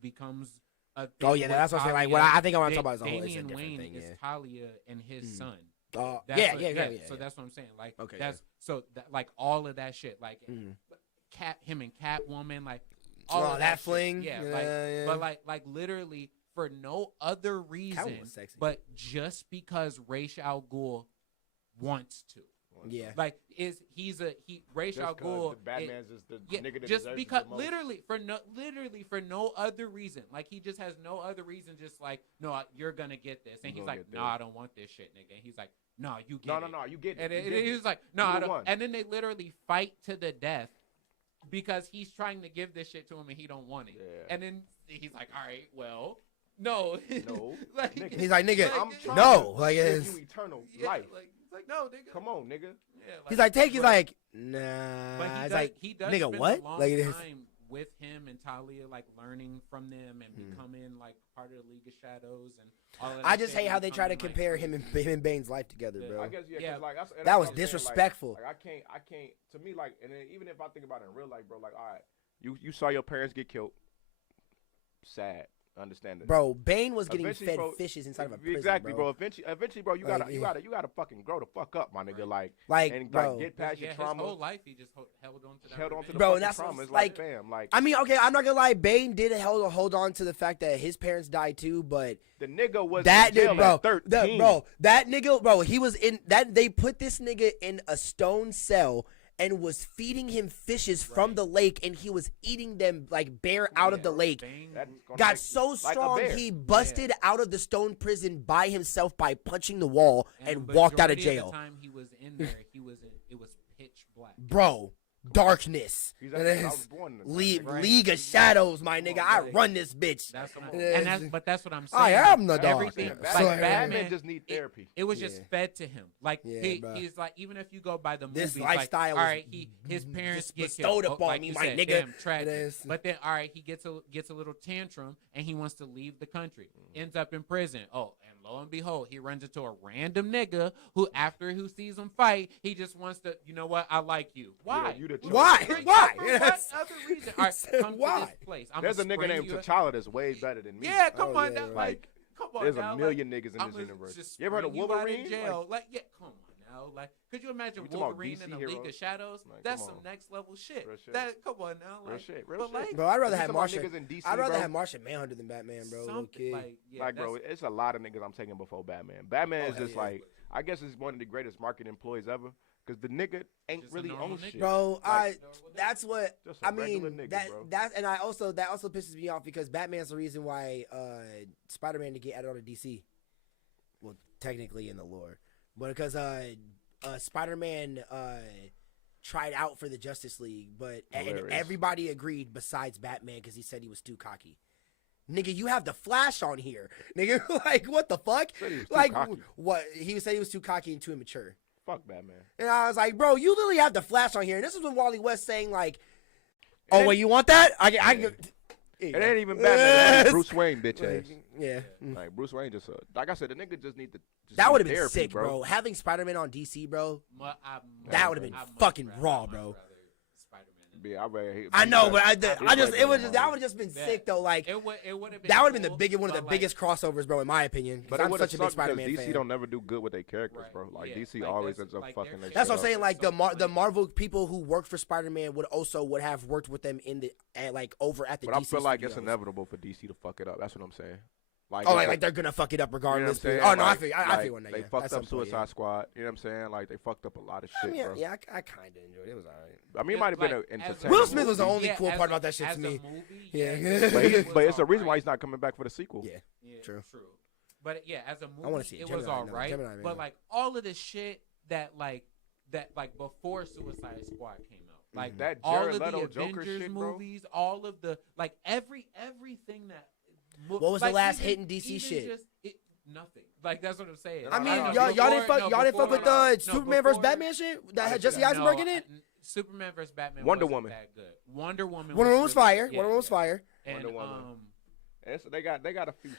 becomes a thing. Oh yeah, that's what I'm saying. Like what I think I want to talk about is a whole Damian different Wayne thing. is Talia and his son. Yeah. So that's what I'm saying. Like okay, like all of that shit. Like him and Catwoman. Like all of that shit. fling. Yeah. But like literally for no other reason, but just because Ra's al Ghul wants to. Yeah, like Ra's al Ghul. Batman's is the nigga that just deserves because the most. literally for no other reason. Like he just has no other reason. Just like no, you're gonna get this, and he's like, no, I don't want this shit, nigga. And he's like, no, you get it. No, you get it. And he's like, no, I don't. And then they literally fight to the death because he's trying to give this shit to him and he don't want it. Yeah. And then he's like, all right, well. No, like, he's like, nigga, I'm trying no, to like give you eternal life. He's like, no, nigga. Come on, nigga. Yeah, he's like, he's like, nah. But he does nigga, spend what? a long like time with him and Talia, like learning from them and becoming like part of the League of Shadows and all of that. I just hate how they try to compare him and Bane's life together, bro. I guess like that was disrespectful. Like I can't. To me, like, and then even if I think about it in real life, bro, like, all right, you saw your parents get killed. Sad. Understand it, bro. Bane was getting fed fishes inside of a prison, exactly, bro. Eventually, bro, you gotta fucking grow the fuck up, my nigga. Like, get past your trauma. His whole life, he just held on to that. Held on to the bro, fucking and that's trauma. It's like, fam, like. I mean, okay, I'm not gonna lie. Bane did hold on to the fact that his parents died too, but the nigga was that in jail bro, at 13. That nigga, bro, he was in that. They put this nigga in a stone cell and was feeding him fishes from the lake, and he was eating them like bare out of the lake. Got so strong, he busted out of the stone prison by himself by punching the wall and walked out of jail. The time he was in there, it was pitch black. Bro, darkness. He's actually, I was born in the dark. League of Shadows, my nigga. I run this bitch. That's what I'm saying. I am the dog. Everything, like Batman just need therapy. It was just fed to him. Like he's like, even if you go by the movie, this lifestyle, like, all right, his parents get bestowed killed, upon like me, you my said, nigga. Damn, tragic. But then, all right, he gets a little tantrum and he wants to leave the country. Ends up in prison. Oh, and lo and behold, he runs into a random nigga who, after who sees him fight, he just wants to, you know what? I like you. Why? Yeah, Why? Why? What other reason? All right, come to this place. There's a nigga named T'Challa that's way better than me. Yeah, come on. Yeah, That, like, come on. There's now, a million niggas in this universe. You ever heard of Wolverine? Jail. Like, yeah, come on now. Like, could you imagine Wolverine in the League of Shadows? Like, that's some next level shit. Shit. That, come on now. Like, Real shit. Like, Bro, I'd rather There's have some Martian. niggas in DC, I'd rather bro. have Martian Manhunter than Batman, bro. Something like, yeah, like, bro, it's a lot of niggas I'm taking before Batman. Batman is just like, I guess he's one of the greatest marketing employees ever. Because the nigga ain't Just a really normal on nigga. shit. Bro, Like, that's what just a I mean. regular nigga, That bro. and that also pisses me off because Batman's the reason why Spider-Man to get added on to DC. Well, technically in the lore, but because Spider-Man tried out for the Justice League, but and everybody agreed besides Batman because he said he was too cocky. Nigga, you have the Flash on here, nigga. Like, what the fuck? Like, what? He said he was too cocky and too immature. Fuck Batman. And I was like, bro, you literally have the Flash on here. And this is when Wally West saying like, oh, wait, you want that? I can. It ain't even Batman. That's Bruce Wayne, bitch ass. Yeah. Like, Bruce Wayne just, like I said, the nigga just need to. That would have been sick, bro. Having Spider-Man on DC, bro. That would have been fucking raw, bro. Yeah, I know, but that would have just been sick though. Like it would have been. That would have been one of the biggest crossovers, bro, in my opinion. But I'm such a big Spider-Man DC fan. don't never do good with their characters, bro. Like DC always ends up fucking their shit. That's what I'm saying. Like the Marvel people who worked for Spider-Man would have worked with them in the over at the. But DC I feel like studios. it's inevitable for DC to fuck it up. That's what I'm saying. Like they're gonna fuck it up regardless. You know what I'm Oh saying? no, I feel they fucked up Suicide Squad. You know what I'm saying? Like they fucked up a lot of shit, bro. Yeah, I kind of enjoyed it. It was alright. I mean, it might have been an entertainment. Will Smith was the only cool part about that shit to me. Yeah, but it's the reason why he's not coming back for the sequel. Yeah, true. But yeah, as a movie, I want to see it was alright. But like all of the shit that before Suicide Squad came out, like that all Jared of Leto the Joker Avengers shit, bro. movies, all of the like everything that. What was the last hit in DC shit? Nothing. Like that's what I'm saying. I mean, y'all didn't fuck with the Superman vs Batman shit that had Jesse Eisenberg in it. Superman vs Batman. Wonder Woman. That good. Wonder Woman was fire. Wonder Woman was fire. And Wonder Woman. They got a few.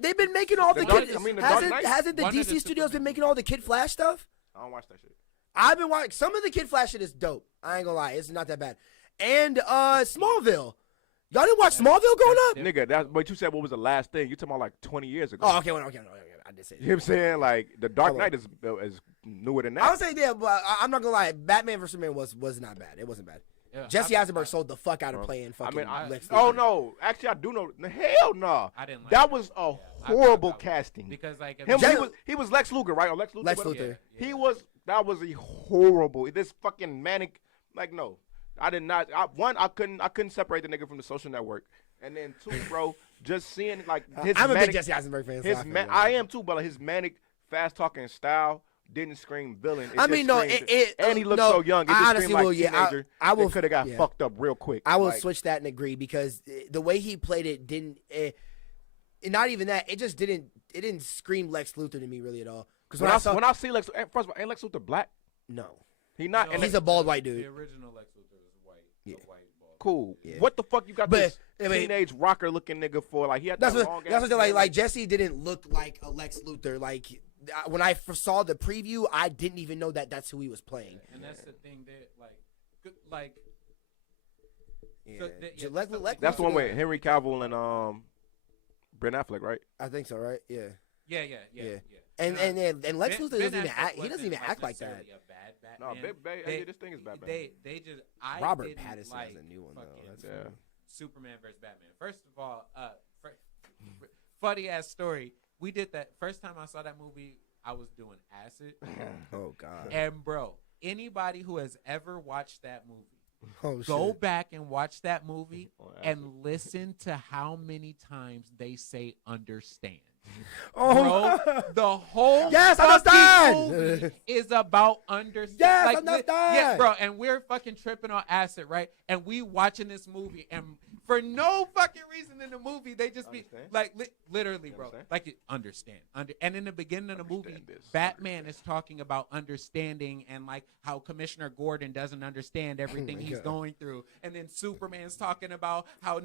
They've been making all the kid. Dark Hasn't the DC studios been making all the Kid Flash stuff? I don't watch that shit. I've been watching some of the Kid Flash shit is dope. I ain't gonna lie, it's not that bad. And Smallville. Y'all didn't watch Smallville growing up? Nigga, but you said what was the last thing? You talking about like 20 years ago. Oh, okay, I did say that. You know what I'm saying? Like, The Dark Knight is newer than that. I would say, yeah, but I'm not gonna lie. Batman vs. Superman was not bad. It wasn't bad. Yeah, Jesse Eisenberg sold the fuck out of playing fucking Lex Luthor. Oh, no. Actually, I do know. Hell no. I didn't like that. Was a horrible casting. Because, like, he was Lex Luthor, right? Or Lex Luthor. Yeah. That was a horrible. This fucking manic. Like, no. I did not. I couldn't separate the nigga from The Social Network. And then two, bro, just seeing like his I'm a big Jesse Eisenberg fan. So I am too, but his manic, fast talking style didn't scream villain. And he looked so young. It just honestly, screamed like teenager. I will could have got fucked up real quick. I will switch that and agree because the way he played it didn't. Not even that. It just didn't. It didn't scream Lex Luthor to me really at all. Because when I see Lex, first of all, ain't Lex Luthor black? No, he not. No, and he's a bald white dude. The original Lex Luthor is white. Yeah. Cool. Yeah. What the fuck you got this teenage rocker looking nigga for? Like he had that long ass. That's what like Jesse didn't look like a Lex Luthor. Like when I first saw the preview, I didn't even know that's who he was playing. And that's the thing that that's the one with Henry Cavill and Ben Affleck, right? I think so, right? Yeah. Yeah. And Lex Luthor doesn't even act. He doesn't even act like that. No, this thing is Batman. They just Robert Pattinson has a new one though. That's Superman versus Batman. First of all, funny ass story. We did that first time I saw that movie. I was doing acid. Oh God. And bro, anybody who has ever watched that movie, go back and watch that movie and listen to how many times they say understand. Oh, Bro, the whole Yes, fucking understand. movie is about understanding. Yes, like, understand. Yeah, bro, and we're fucking tripping on acid, right? And we watching this movie, and for no fucking reason in the movie, they just be like, literally, bro, like understand. And in the beginning of the movie, Batman is talking about understanding and like how Commissioner Gordon doesn't understand everything he's going through, and then Superman's talking about how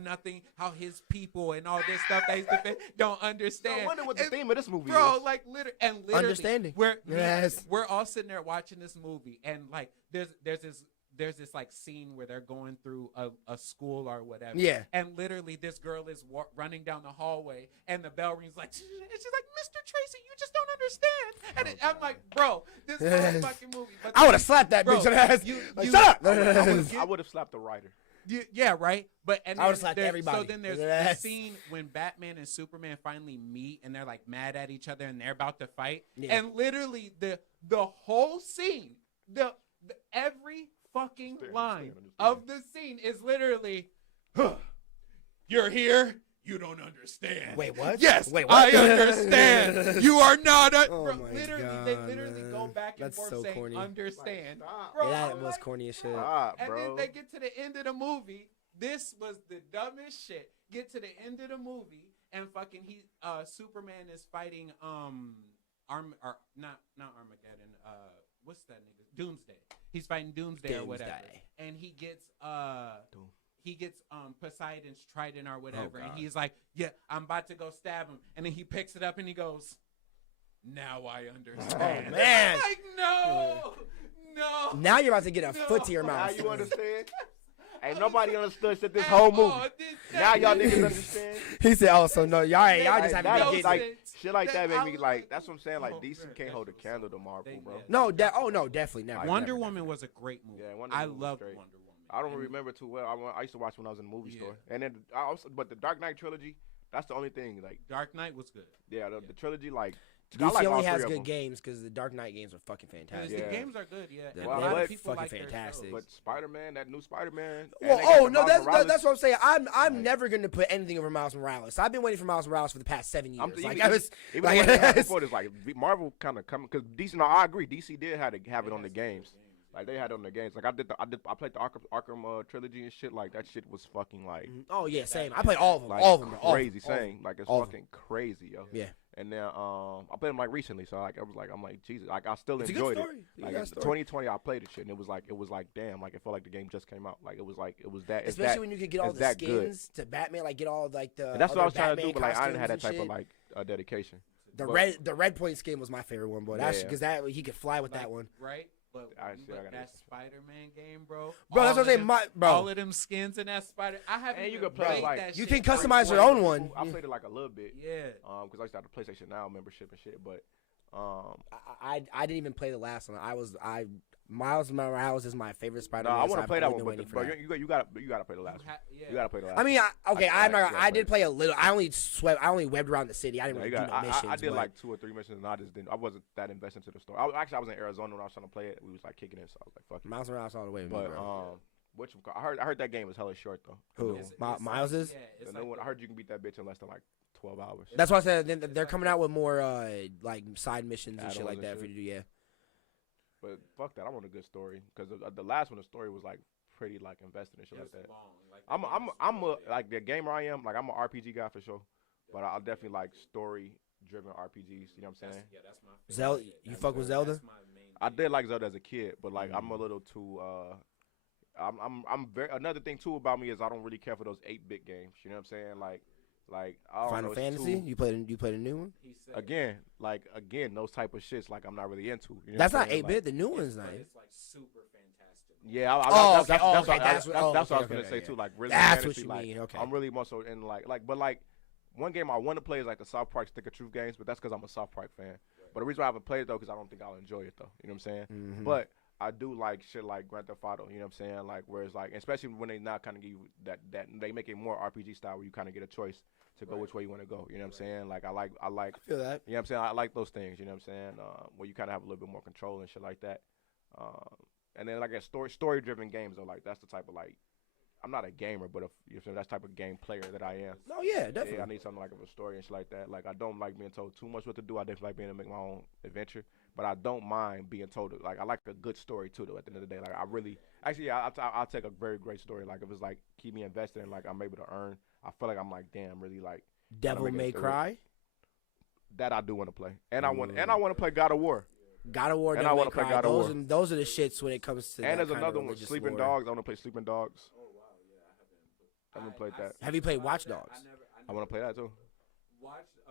his people and all this stuff that he's defending don't understand. I wonder what the theme of this movie Bro, is. like literally Understanding. We're all sitting there watching this movie, and like there's this like scene where they're going through a school or whatever. Yeah. And literally this girl is running down the hallway, and the bell rings like, and she's like, Mr. Tracy, you just don't understand. And I'm like, bro, this whole fucking movie. But I would have slapped that bitch in the ass. Shut up. I would have slapped the writer. Yeah, right. But and I would've slapped everybody. So then there's the scene when Batman and Superman finally meet, and they're like mad at each other, and they're about to fight. Yeah. And literally the whole scene, the every fucking line of the scene is literally, you're here. You don't understand. Wait, what? Yes, wait, what? I understand. You are not. Oh bro, my literally, God, they literally man. go back and That's forth so saying corny. understand. Like, bro, Yeah, that I'm was like, corny as shit. and bro. then they get to the end of the movie. This was the dumbest shit. Get to the end of the movie, and fucking Superman is fighting not Armageddon. What's that nigga? Doomsday. He's fighting Doomsday or whatever, and he gets Poseidon's trident or whatever, and he's like, yeah, I'm about to go stab him, and then he picks it up and he goes, now I understand. Oh, man. I'm like, no. Now you're about to get a foot to your mouth. Now you understand? Ain't nobody understood this whole movie. Now y'all niggas understand? He said, oh, so no, y'all just haven't been getting like, shit like that made me like, that's what I'm saying, like DC can't hold a candle to Marvel, bro. No, definitely never. Wonder Woman was a great movie. Yeah, Wonder I Woman was loved great. Wonder Woman. I don't remember too well. I used to watch when I was in the movie store. And then but the Dark Knight trilogy, that's the only thing. Like Dark Knight was good. Yeah, the trilogy, like DC like only all has three of good them. games because the Dark Knight games are fucking fantastic. The games are good, yeah. They're Well, a lot of fucking people like their fantastic. shows. But Spider-Man, that new Spider-Man. Well, that's what I'm saying. I'm never gonna put anything over Miles Morales. I've been waiting for Miles Morales for the past 7 years. Before this, like Marvel kind of coming because DC. No, I agree. DC did have it on the games. Like they had it on the games. Like I played the Arkham trilogy and shit. Like that shit was fucking like. Oh yeah, same. I played all of them. Like, all of them. Crazy, same. Like it's fucking crazy, yo. Yeah. And then I played them like recently, so like I'm like Jesus, like I still It's enjoyed a it. good story. Like 2020, I played the shit, and it was like damn, like it felt like the game just came out. Like it was that. Especially when you could get all the skins to Batman, like get all like the. And that's what I was trying to Batman do, but like I didn't have that type shit. of like dedication. The red point skin was my favorite one, boy. That's because that he could fly with that one. Right. But that Spider-Man game, bro. That's what I'm saying. All of them skins in that Spider. I haven't. And you can play like that. You can customize your own one. I played it like a little bit. Yeah. Because I used to have the PlayStation Now membership and shit, but. I didn't even play the last one. Miles Morales is my favorite Spider-Man. No, I want to play that one, but you gotta play the last one. You gotta play the last one. I mean, I did play a little. I only webbed around the city. I didn't really do no missions. I did like 2 or 3 missions, and I wasn't that invested into the story. I was in Arizona when I was trying to play it. We was like kicking it, so I was like, fuck it. Miles Morales all the way. But I heard that game was hella short though. Who? Miles is? Yeah, the new one. I heard you can beat that bitch in less than like 12 hours. That's why I said they're coming out with more like side missions and shit like that for you to do. Yeah. But fuck that, I want a good story because the last one, the story was like pretty like invested and shit like that. I'm a like the gamer I am. Like I'm an RPG guy for sure, but I'll definitely like story driven RPGs. You know what I'm saying? Yeah, that's my favorite. Zelda, you fuck with Zelda? I did like Zelda as a kid, but like I'm a little too. I'm very. Another thing too about me is I don't really care for those 8-bit games. You know what I'm saying? Like I don't Final know, Fantasy. You played a new one? Again, those type of shits like I'm not really into. You know that's not 8-bit. Like, the new one's nice. It's like super fantastic. Yeah, that's what I was gonna say too. Like really, that's fantasy, what you mean. Okay, I'm really more so in but one game I want to play is like the South Park Stick of Truth games, but that's because I'm a South Park fan. Right. But the reason why I haven't played it though, because I don't think I'll enjoy it though. You know what I'm saying? Mm-hmm. But I do like shit like Grand Theft Auto. You know what I'm saying? Like where it's like, especially when they now kind of give you that they make it more RPG style where you kind of get a choice to go which way you want to go. You know what I'm saying? Like I feel that. You know what I'm saying? I like those things. You know what I'm saying? Where you kind of have a little bit more control and shit like that. And then like a story driven games though, like that's the type of like I'm not a gamer, but that's type of game player that I am. No, yeah, definitely. Yeah, I need something like of a story and shit like that. Like I don't like being told too much what to do. I definitely like being able to make my own adventure, but I don't mind being told it. Like I like a good story too. Though at the end of the day, like I really actually I'll take a very great story. Like if it's like keep me invested and like I'm able to earn. I feel like I'm like damn really like Devil May Cry. That I do want to play, and I want to play God of War. God of War, and I want to play God of War. Those are the shits when it comes to. And there's another one, Sleeping Dogs. I want to play Sleeping Dogs. Oh wow, yeah, I haven't played that. Have you played Watch Dogs? I want to play that too.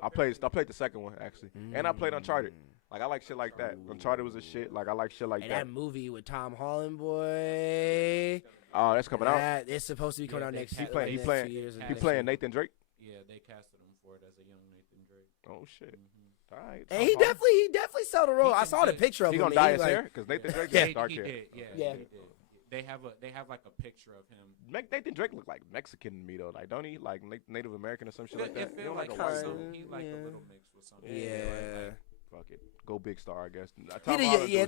I played the second one actually, and I played Uncharted. Like I like shit like that. Uncharted was a shit. Like I like shit like that. And that movie with Tom Holland, boy. Oh, that's coming out. It's supposed to be coming out next year. He playing Nathan Drake. Yeah, they casted him for it as a young Nathan Drake. Oh shit. All right. And he definitely sold the role. I saw the picture of him. He gonna dye his hair because Nathan Drake has dark hair. Yeah. They have like a picture of him. Nathan Drake look like Mexican to me though. Like don't he like Native American or some shit like that? It feel like a little mix with something. Yeah. Fuck it. Go big star, I guess.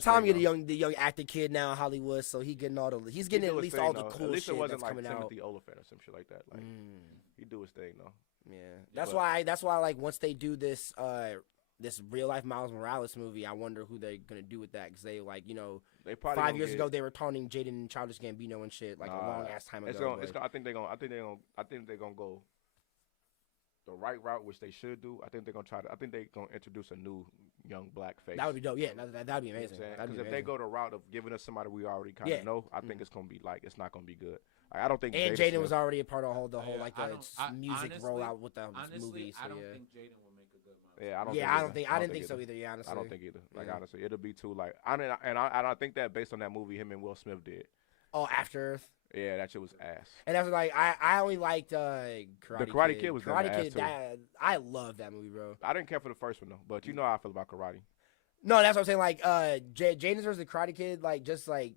Tom get the young acting kid now in Hollywood, so he's getting at least all the cool shit that's coming out. Timothy Olyphant or some shit like that. Like he do his thing though. Yeah. That's why like once they do this this real life Miles Morales movie, I wonder who they're gonna do with that because they like they probably 5 years ago they were taunting Jaden and Childish Gambino and shit like a long ass time ago. I think they're gonna go the right route, which they should do. I think they're gonna introduce a new young black face. That would be dope. Yeah, that'd be amazing. Because if they go the route of giving us somebody we already kind of know, I think it's gonna be like it's not gonna be good. Like, I don't think. And Jaden was already a part of the whole like the music honestly, rollout with the movie. So I don't think Jaden will make a good Miles. Yeah, I didn't think so either. Yeah, honestly, I don't think either. Like honestly, it'll be too like I think that based on that movie, him and Will Smith did. Oh, After Earth. Yeah, that shit was ass. And that's like I only liked Karate The Karate Kid was Karate Kid. Too. I love that movie, bro. I didn't care for the first one though, but you know how I feel about karate. No, that's what I'm saying. Like Jaden versus the Karate Kid, like just like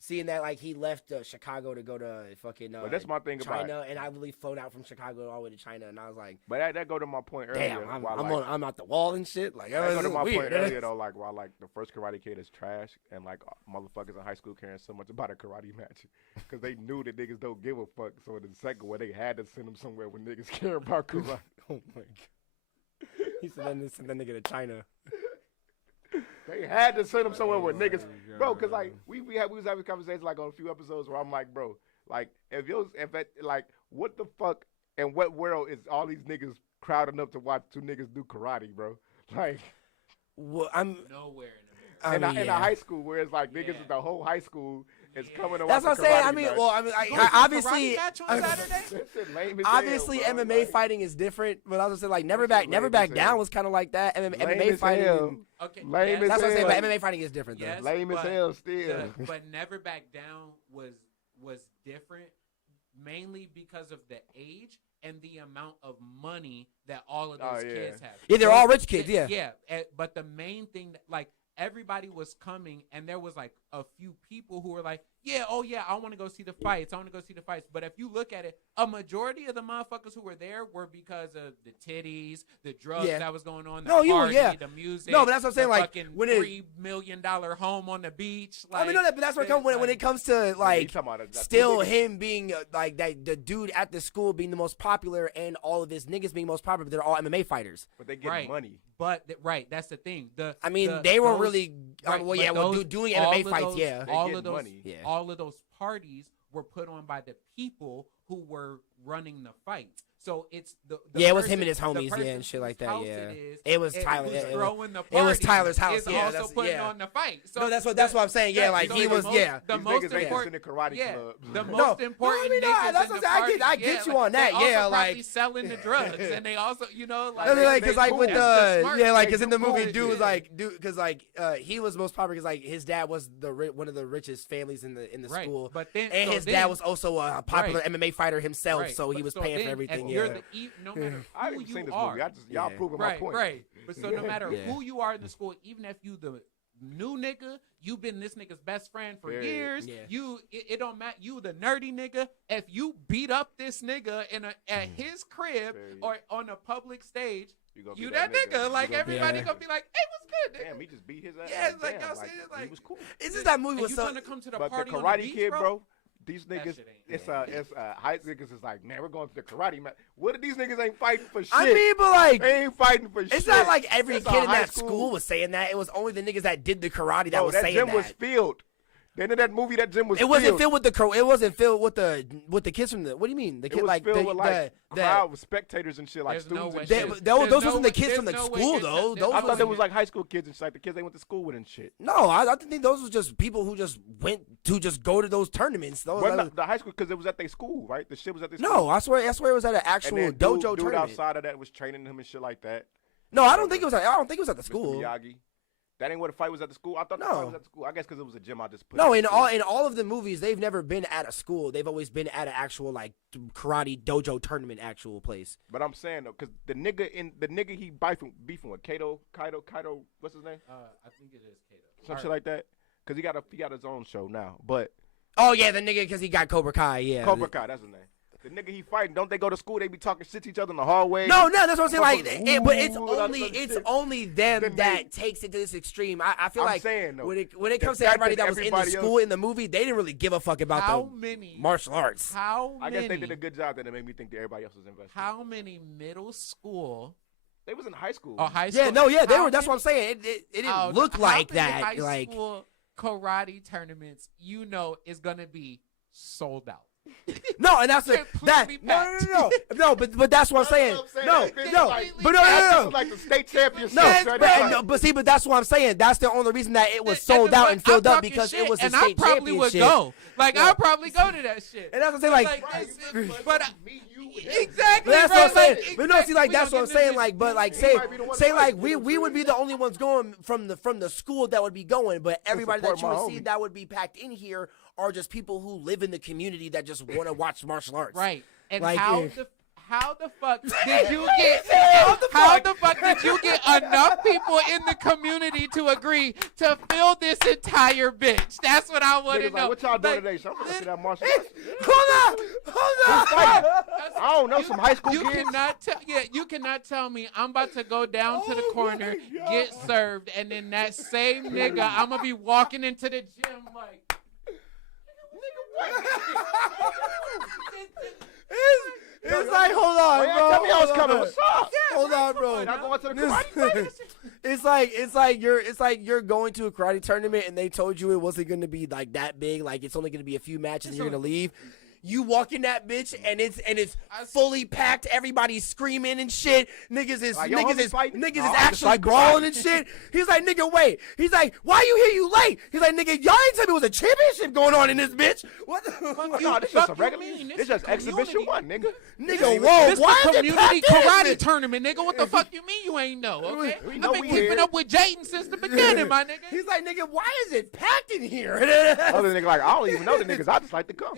seeing that like he left Chicago to go to fucking but that's my thing China, about it. and I really flown out from Chicago all the way to China, and I was like, but that go to my point earlier. Damn, I'm out the wall and shit. Like that go to my point earlier though. Like while like the first Karate Kid is trash, and like motherfuckers in high school caring so much about a karate match because they knew that niggas don't give a fuck. So in the second one, they had to send them somewhere where niggas care about karate. Oh my god. He said then send that nigga to China. They had to send them somewhere where niggas, bro. Cause like we was having conversations like on a few episodes where I'm like, bro, like like what the fuck and what world is all these niggas crowding up to watch two niggas do karate, bro? Like, well, I'm nowhere in America. In a high school where it's like niggas is the whole high school is coming to watch. That's what I'm saying. I mean, obviously, match on Saturday? Obviously, MMA fighting is different, but I was saying like never back down was kind of like that. MMA fighting, okay, lame as that's what I'm saying. hell. But MMA fighting is different though. Yes, lame as hell still. But never back down was different, mainly because of the age and the amount of money that all of those kids have. Yeah, they're all rich kids. Yeah, yeah. But the main thing that like. Everybody was coming, and there was like a few people who were like, "Yeah, oh yeah, I want to go see the fights. I want to go see the fights." But if you look at it, a majority of the motherfuckers who were there were because of the titties, the drugs that was going on, the party, the music. No, but that's what I'm saying. Like when $3 million home on the beach. Like, I mean, no, but that's where it comes when it comes to like still him being like that the dude at the school being the most popular and all of his niggas being most popular. But they're all MMA fighters. But they get money. But that's the thing. They were really doing MMA fights. All of those parties were put on by the people who were running the fights. So it's it was him and his homies, and shit like that. Yeah, it was Tyler. It was Tyler's house. Is also putting on the fight. So no, that's what I'm saying. Yeah, like he was. Yeah, the most important karate club. The most important. That's what I get you on that. Yeah, like selling the drugs, and they also, because like with because in the movie, dude was like, because like he was most popular because like his dad was one of the richest families in the school, but then and his dad was also a popular MMA fighter himself, so he was paying for everything. No matter I haven't seen this movie. Y'all proving my point. Right. But so no matter who you are in the school, even if you the new nigga, you been this nigga's best friend for years. Yeah. It don't matter. You the nerdy nigga. If you beat up this nigga at his crib or on a public stage, you that nigga. Like everybody gonna be like, hey, what's good, nigga? Damn, he just beat his ass. Yeah, it's like y'all say it like he was cool. It's just that movie was you so. gonna come to the but party the Karate on the beach, Kid, bro. these niggas, shit ain't- it's high niggas is like, man, we're going to the karate match. What if these niggas ain't fighting for shit? I mean, but like, they ain't fighting for shit. it's not like every It's kid a in high that school was saying that. It was only the niggas that did the karate that Bro, was that saying gym that. was filled. Then in that movie, that gym was It filled. wasn't filled with the it wasn't filled with the kids from the. What do you mean? The It kid was like filled the with like crowd with spectators and shit, like There's no students way and They, shit. those There's wasn't no the kids way- from the there's no way school it's though. not- Those I thought was there was like high school kids and shit, like the kids they went to school with and shit. no. I think those was just people who just went to just go to those tournaments. Those, Well, not the high school because it was at their school, right? The shit was at their school. no, I swear it was at an And actual then dojo dude tournament. outside of that was training him and shit like that. No, I don't think it was. I don't think it was at the Mr. school. Miyagi. That ain't where the fight was at the school. I thought the No. fight was at the school. I guess because it was a gym I just put. No, in in all of the movies, they've never been at a school. They've always been at an actual like karate dojo tournament actual place. But I'm saying though, because the nigga he beefing with Kato, what's his name? I think it is Kato. Some shit like that. Because he got his own show now. But Oh yeah, the nigga because he got Cobra Kai. Yeah, Cobra Kai, that's his name. The nigga he fighting, don't they go to school? They be talking shit to each other in the hallway. No, that's what I'm saying. Like, Motherfuckers, but it's ooh, only that's it's shit. only them Then that takes it to this extreme. I feel I'm like saying, though, when it the comes to fact everybody that that was in the everybody school in the movie, they didn't really give a fuck about How the many martial arts. How I many? guess they did a good job that it made me think that everybody else was invested. How many middle school They was in high school. or high school? Yeah, no, yeah, they how were. That's many- what I'm saying. It didn't Oh, look how like many that. High Like, school karate tournaments, is gonna be sold out. no, and that's that. Completely No, but that's what I'm saying. No, but no. Like the state championship. No, right? but that's what I'm saying. That's the only reason that it was And sold the out fuck, and filled I'm up talking because shit, it was a and state I probably would championship. go. Like I'll probably go to that shit. And that's what I'm saying. Like, But me, you, exactly. But that's bro, what I'm saying. like, but no, see, like we that's gonna what I'm get saying. this- Like, but like, He say might be the one say to like fight, we you know what we I'm would be the only ones going from the school that would be going, but everybody that you support would my see homie. that would be packed in here are just people who live in the community that just want to watch martial arts. Right. And Like, how yeah. the fuck did you get How the how fuck? the fuck did you get enough people in the community to agree to fill this entire bitch? That's what I want to Niggas know. like, what y'all doing Like, today? So I'm gonna see that martial arts. Hold on. I don't know, some high school You kids. you cannot tell me I'm about to go down to the corner, get served, and then that same nigga, I'm gonna be walking into the gym like, It's like, hold on, Oh, yeah, bro. tell me I was hold coming. on. What's up? Hold on, bro. Y'all going to the karate fight? It's like you're going to a karate tournament and they told you it wasn't going to be like that big, like it's only going to be a few matches and you're going to leave. You walk in that bitch and it's fully packed. Everybody's screaming and shit. Niggas is Like, yo, homie fighting? niggas No, is I just actually like brawling karate. and shit. He's like, nigga, wait. He's like, why you here? You late? He's like, nigga, y'all ain't tell me it was a championship going on in this bitch. What the fuck? No, this just a fuck regular. you mean? This This just is exhibition community. one, nigga. Nigga, whoa, This why the is it community packed in this karate bitch? tournament, nigga. What the fuck you mean you ain't know? Okay, We I've know been we keeping here. up with Jaden since the beginning, my nigga. He's like, nigga, why is it packed in here? Other nigga like, I don't even know the niggas. I just like to come.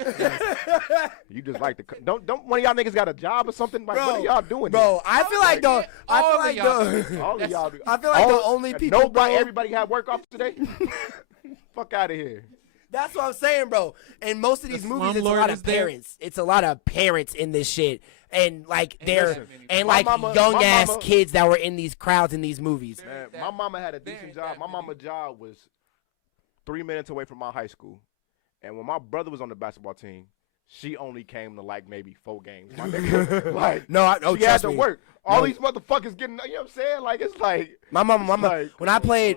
You just like to come. Don't one of y'all niggas got a job or something? Like, what are y'all doing? Bro, I feel like All the I feel of like y'all. the All of y'all do. I feel like the only people, Nobody, bro- everybody had work off today. Fuck out of here. That's what I'm saying, bro. And most of these The movies, it's a slumlord lot is of there. parents. It's a lot of parents in this shit, and like they're listen, and my like mama- young my ass mama- kids that were in these crowds in these movies. Man, that- my mama had a there decent ain't job. that My many. mama's job was 3 minutes away from my high school. And when my brother was on the basketball team, she only came to like maybe 4 games. My nigga. Like, No, she had trust to me. work. All No. these motherfuckers getting, you know what I'm saying? Like, it's like, My mama, like, when I played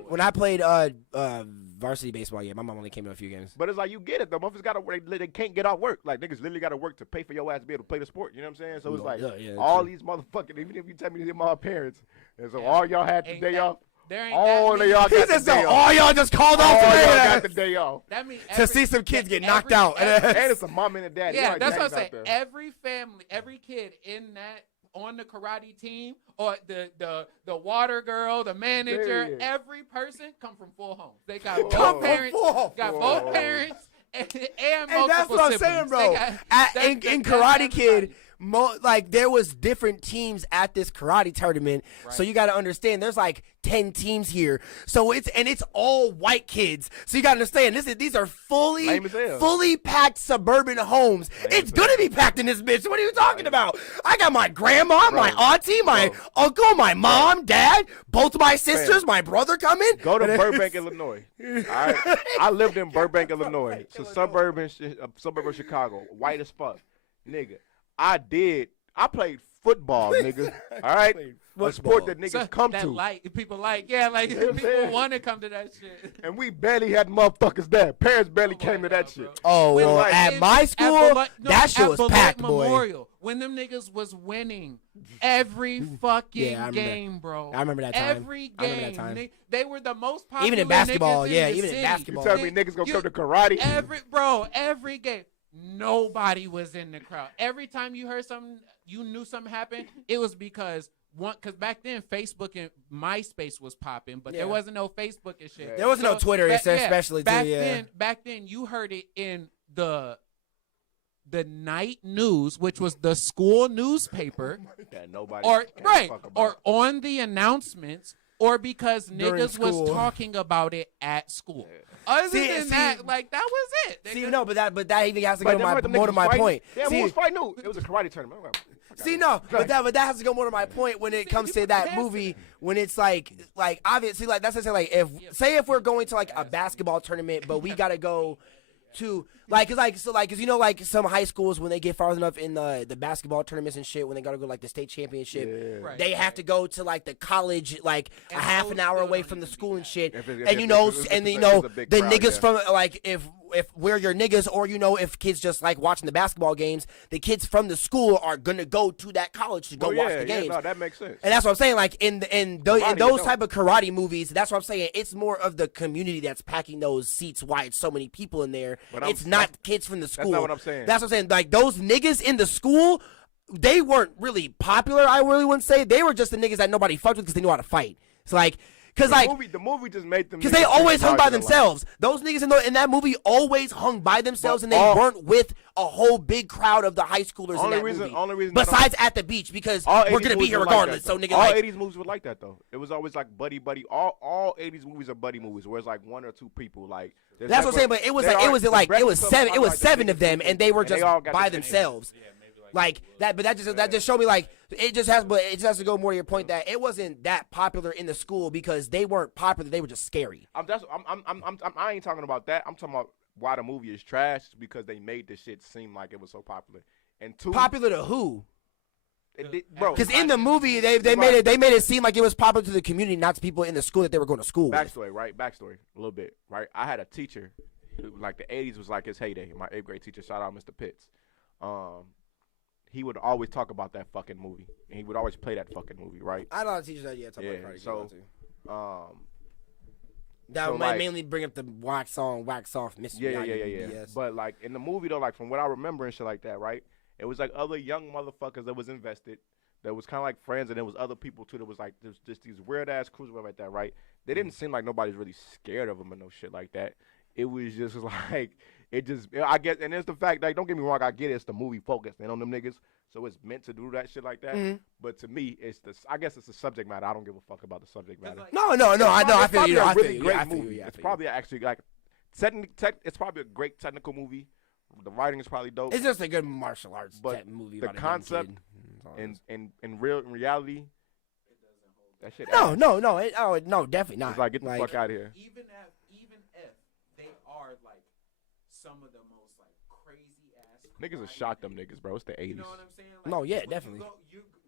varsity baseball, yeah, my mom only came to a few games. but it's like, you get it. The motherfuckers got to work. They can't get off work. Like, niggas literally got to work to pay for your ass to be able to play the sport. You know what I'm saying? So it's No, like, yeah, all true. these motherfuckers, even if you tell me they're my parents, and so all y'all had the Ain't day that- off. There ain't All that of y'all many. He got the said, so day off. all y'all just called All off y'all today got the day off. That mean to see some kids get knocked every- out. And it's a mom and a dad. Yeah, Like, that's what I'm daddies saying. out there. Every family, every kid in that on the karate team, or the water girl, the manager, Yeah. every person come from full homes. They got Come both from parents, full. got both parents, and multiple And that's what I'm siblings. saying, They bro. got- In that's Karate everybody. Kid, like there was different teams at this karate tournament. Right. So you got to understand there's like 10 teams here. So it's all white kids. So you got to understand these are fully packed suburban homes. It's going to be packed in this bitch. What are you talking about? I got my grandma, my auntie, my uncle, my mom, dad, both my sisters, my brother coming. Go to Burbank, Illinois. All right? I lived in Burbank, Illinois. It's a suburb of Chicago. White as fuck. Nigga, I played football, nigga. All right? A sport that niggas come to. People want to come to that shit. And we barely had motherfuckers there. Parents barely came to that shit. Oh, well, at my school, that shit was packed, boy. When them niggas was winning every fucking game, bro. I remember that time. Every game. They were the most popular even in basketball, niggas even in in basketball. You tell me niggas gonna come to karate? Every game. Nobody was in the crowd. Every time you heard something, you knew something happened, it was because back then Facebook and MySpace was popping, but there wasn't no Facebook and shit. There wasn't no Twitter, especially back then you heard it in the night news, which was the school newspaper, or on the announcements, or because niggas was talking about it at school. Other than that, like that was it. But that even has to go more to my point. Yeah, who was fighting who? It was a karate tournament. But that has to go more to my point when it comes to that movie. When it's like obviously like that's what I'm saying. Like if we're going to like a basketball tournament, but we gotta go to cause you know like some high schools when they get far enough in the basketball tournaments and shit when they gotta go like the state championship, they have to go to like the college like a half an hour away from the school and shit. The niggas from like if we're your niggas or if kids just like watching the basketball games, the kids from the school are gonna go to that college to go watch the games. No, that makes sense. And that's what I'm saying. Like in those type of karate movies, that's what I'm saying. It's more of the community that's packing those seats. Why it's so many people in there. It's not kids from the school. That's not what I'm saying. That's what I'm saying. Like those niggas in the school, they weren't really popular. I really wouldn't say they were just the niggas that nobody fucked with because they knew how to fight. It's like. Because the movie just made them. Because they always hung by themselves. Those niggas in that movie always hung by themselves, and they weren't with a whole big crowd of the high schoolers in that movie. Only reason. Besides at the beach, because we're gonna be here regardless. So niggas. All 80s movies were like that though. It was always like buddy. All 80s movies are buddy movies, where it's like one or two people. Like that's what I'm saying. But it was seven of them, and they were just by themselves. Like that, but that just showed me like it just has to go more to your point that it wasn't that popular in the school because they weren't popular, they were just scary. I ain't talking about that. I'm talking about why the movie is trash because they made this shit seem like it was so popular. And popular to who? Bro, because in the movie they made it seem like it was popular to the community, not to people in the school that they were going to school. Backstory, right? Backstory, a little bit, right? I had a teacher who, like the 80s was like his heyday. My 8th grade teacher, shout out Mr. Pitts. He would always talk about that fucking movie, and he would always play that fucking movie, right? I know teachers that talk about karate. So, that might mainly bring up the wax on, wax off mystery. Yeah. But like in the movie though, like from what I remember and shit like that, right? It was like other young motherfuckers that was invested, that was kind of like friends, and there was other people too that was like there's just these weird ass crews like that, right? They didn't seem like nobody's really scared of them or no shit like that. It was just like. I guess, and it's the fact, like, don't get me wrong, I get it, it's the movie focused and on them niggas, so it's meant to do that shit like that. Mm-hmm. But to me, I guess it's the subject matter. I don't give a fuck about the subject matter. Like, no, I know. I feel you. It's really great movie. It's probably actually like, it's probably a great technical movie. The writing is probably dope. It's just a good martial arts movie. The concept and in reality, that shit. No, definitely not. It's like get the fuck out of here. Even if they are like. Some of the most like crazy ass niggas have shot them niggas, bro. It's the 80s. You know what I'm saying? Like, no, yeah, definitely.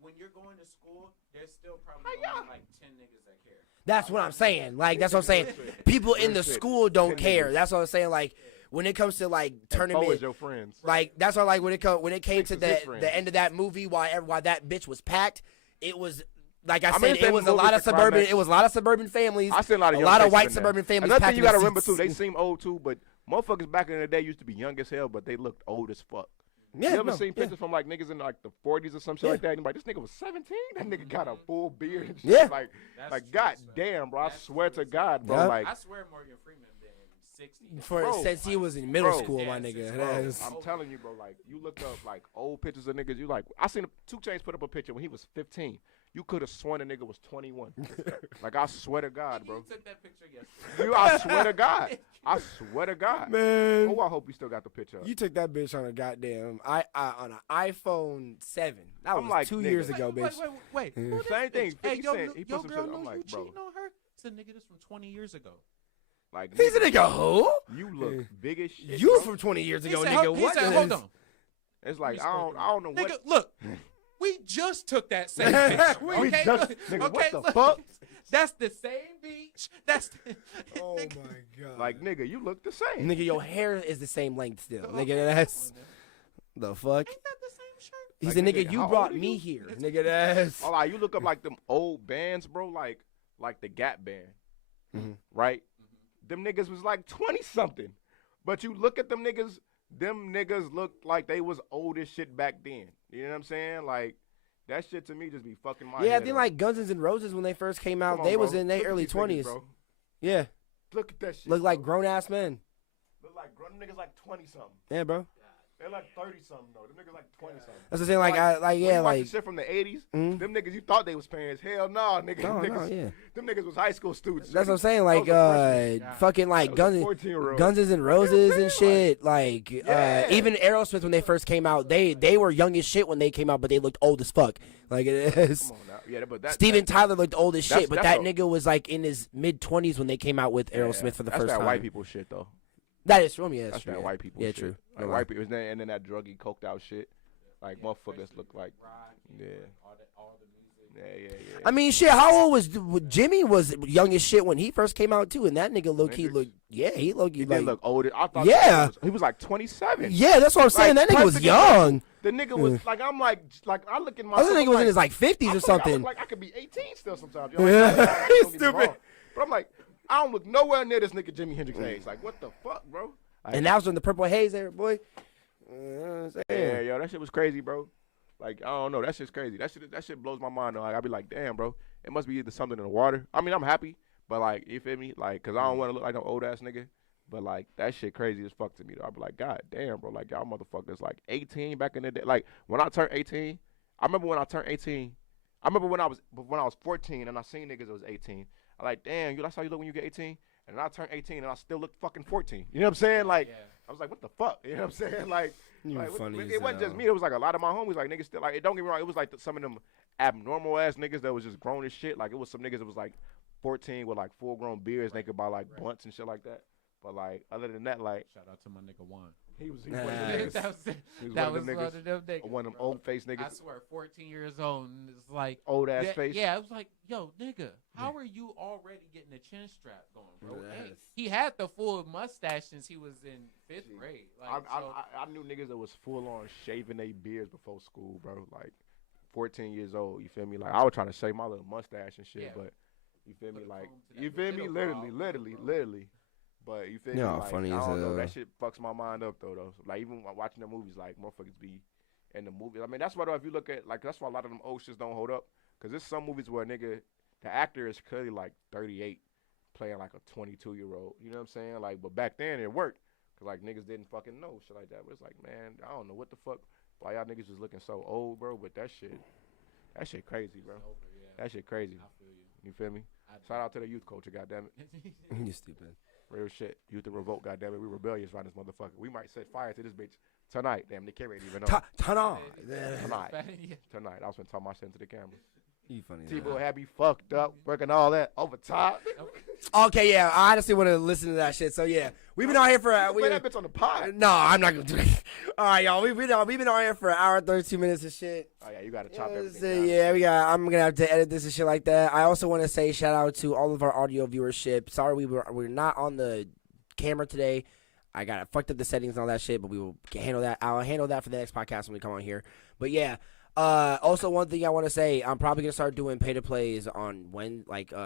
When you're going to school, there's still probably only like 10 niggas that care. That's what I'm saying. Like that's what I'm saying. People in the school don't care. That's what I'm saying. Like when it comes to like tournament, your friends. Like that's why like when it came to the end of that movie, while that bitch was packed, it was. Like I said, it was a lot of suburban. It was a lot of suburban families. I see a lot of white suburban families. Another thing you gotta remember too, they seem old too, but motherfuckers back in the day used to be young as hell, but they looked old as fuck. You ever seen pictures from like niggas in like the 40s or some shit like that? And you're like, this nigga was 17. That nigga got a full beard and shit. Yeah. Like god damn, bro. I swear to God, bro. Like I swear Morgan Freeman been 60. Since he was in middle Bro. school, Yeah, my since- nigga. Bro, That's- I'm telling you, bro. Like you look up like old pictures of niggas. You like I seen 2 Chainz put up a picture when he was 15. You could have sworn a nigga was 21. Like I swear to God, bro. You took that picture yesterday. I swear to God. I swear to God. Man, Oh, I hope you still got the picture up. you took that bitch on a goddamn on an iPhone 7. That I'm was like, 2 nigga. years ago, bitch. Wait. Yeah. Who this Same thing. bitch? Hey, 50 yo, Cent, he put yo some girl shit. know I'm like, you bro. cheating on her? It's a nigga that's from 20 years ago. Like He's a nigga who? You look big as shit. You bro. from 20 years He ago, said, nigga. he What? said, hold on. It's like me I don't know Nigga, what. look. We just took that same picture. We Okay, just- look, nigga, what okay, the look. fuck? That's the same beach. That's the, Oh nigga, my god. Like nigga, you look the same. Nigga, your hair is the same length still. okay, Nigga, that's come on, the fuck. ain't that the same shirt? He Like, said, nigga, nigga, you how old brought are me you? here. Nigga, that's. Oh, like you look up like them old bands, bro. Like the Gap band, Mhm. right? Them niggas was like 20 something, but you look at them niggas. Them niggas looked like they was old as shit back then. You know what I'm saying? Like that shit to me just be fucking my Yeah, I head think up. like Guns N' Roses when they first came out, Come on, they bro. was in their Look at early these niggas, 20s. bro. Yeah, Look at that shit. look like bro. grown ass men. Look like grown niggas like 20 something. Yeah, bro. They're like 30 something though. Them niggas like 20 something. That's what I'm saying. Like, when yeah, you watch like. the shit from the 80s. Mhm. Them niggas you thought they was parents. Hell no, nigga. No, them no, niggas, yeah. them niggas was high school students. That's what I'm saying. That Like, was a freshman. fucking like That was a Guns, 14-year-old. Guns N' Roses and like- shit. Like, Yeah. even Aerosmith when they first came out, they were young as shit when they came out, but they looked old as fuck. Like it is. Come on now. Yeah, but that Steven Tyler looked old as that's- shit, but that's that a- nigga was like in his mid-20s when they came out with Aerosmith for the that's first that time. white people shit though. That is true. Yeah, That's true. that Yeah. white people Yeah, shit. true. Like No white lie. people, and then that druggy coked out shit. Like motherfuckers look like. Yeah. All the music. Yeah. I mean, shit. How old was Jimmy? Was young as shit when he first came out too, and that nigga look. He Hendrix. looked. Yeah, he looked. He like, did look older. I thought Yeah. he was like 27. Yeah, that's what I'm saying. Like, That nigga was perfect young. The nigga was like, I'm like I look at I myself. think nigga I'm was like, in his like 50s I or look- I look something. like I could be 18 still sometimes. Yo, Yeah. like, don't get me Stupid. wrong. But I'm like, I don't look nowhere near this nigga Jimi Hendrix age. Like, what the fuck, bro? Like, And that was when the Purple Haze there, boy. You know what I'm yeah, saying? yo, that shit was crazy, bro. Like, I don't know, that shit's crazy. That shit blows my mind. Though. Like, I be like, damn, bro, it must be either something in the water. I mean, I'm happy, but like, you feel me? Like, cause I don't want to look like no old ass nigga. But like, that shit crazy as fuck to me. Though. I be like, God damn, bro, like y'all motherfuckers, like 18 back in the day. Like when I turned 18, I remember when I turned 18. I remember when I was 14 and I seen niggas that was 18. I like, damn, that's how you look when you get 18. And then I turned 18 and I still look fucking 14. You know what I'm saying? Like, Yeah. I was like, what the fuck? You know what I'm saying? Like, You like funny as it wasn't just hell. me. It was like a lot of my homies. Like niggas still like. Don't get me wrong. It was like some of them abnormal ass niggas that was just grown as shit. Like it was some niggas that was like 14 with like full grown beards. They could buy like blunts and shit like that. But like other than that, like Shout out to my nigga Juan. he was Nah. one of them niggas. that was, He was that one of them was one niggas. of them niggas. One of them bro. old face I niggas, swear, 14 years old, and it's like old ass yeah, face. Yeah, it was like, yo, nigga, how are you already getting a chin strap going, bro? Hey, Yes. he had the full mustache since he was in 5th grade. Like, I knew niggas that was full on shaving their beards before school, bro. Like 14 years old. You feel me? Like I was trying to shave my little mustache and shit, Yeah. but you feel me? Put a Like comb to that you feel me? little Literally. But you feel me? Y'all Like, funny I as don't know. hell. That shit fucks my mind up though. Like even while watching the movies, like motherfuckers be in the movies. I mean, that's why though, if you look at like that's why a lot of them old shits don't hold up. Cause there's some movies where nigga, the actor is clearly like 38, playing like a 22-year-old. You know what I'm saying? Like, but back then it worked. Cause like niggas didn't fucking know shit like that. But it's like, man, I don't know what the fuck. Why y'all niggas was looking so old, bro? But that shit crazy, bro. over, yeah. That shit crazy. I feel you. You feel me? Shout out to the youth culture, goddamn it. You stupid. Real shit. Youth to revolt, goddamn it. We rebellious around this motherfucker. We might set fire to this bitch tonight. Damn, the camera ain't even on. Turn on. Tonight. Yeah. Tonight. I was gonna talk my shit into the camera. You funny. as T-Boy hell. had me fucked up, working all that overtime. Okay, yeah. I honestly want to listen to that shit. So yeah, we've been out here for. Play that bitch on the pod. No, I'm not gonna do that. All right, y'all. We've been out here for an hour and 32 minutes of shit. Oh yeah, you gotta chop Yeah, everything so, down. yeah, I'm gonna have to edit this and shit like that. I also want to say shout out to all of our audio viewership. Sorry we're not on the camera today. I got fucked up the settings and all that shit, but we will handle that. I'll handle that for the next podcast when we come on here. But yeah, also one thing I want to say, I'm probably gonna start doing pay to plays on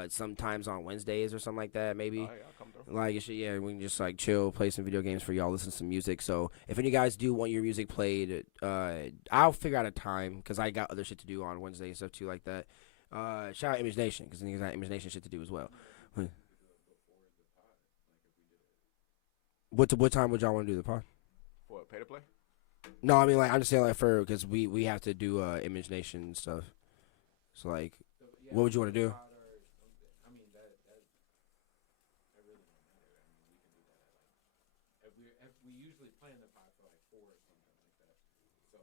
sometimes on Wednesdays or something like that, maybe. Oh, yeah, I'll come through. Like, yeah, we can just like chill, play some video games for y'all, listen to some music. So if any of you guys do want your music played, I'll figure out a time because I got other shit to do on Wednesday and stuff too, like that. Shout out Image Nation because niggas got Image Nation shit to do as well. What time would y'all want to do the pod? For pay to play? No, I mean like I'm just saying like for because we have to do Image Nation and stuff. So like, what would you want to do? I mean that really don't matter. I mean we can do that at like if we usually plan the pod for like 4 or something like that. So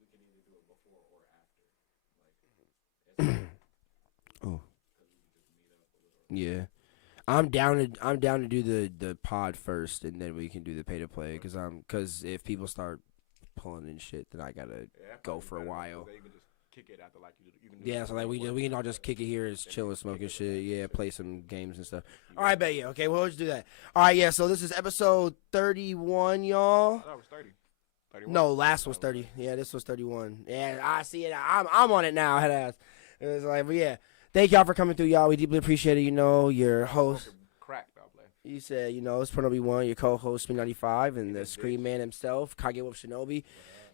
we can either do it before or after. Like Oh. Because we can just meet up a little. Yeah. I'm down to do the pod first, and then we can do the pay to play. Cause if people start pulling in shit, then I gotta go for a while. You can just kick it after like you can do Yeah, so like we can all just kick it here, just chill and smoke and shit. Yeah, play some games and stuff. All right, bet yeah. Okay, well let's do that. All right, yeah. So this is episode 31, y'all. I thought it was 30. 31? No, last was 30. Yeah, this was 31. Yeah, I see it. I'm on it now. Head ass. It was like, but yeah. Thank y'all for coming through, y'all. We deeply appreciate it. You know, your host. Crack, I'll play. You said, you know, it's Pronobi One, your co-host, Spin95, and the Scream Man himself, Kage Wolf Shinobi.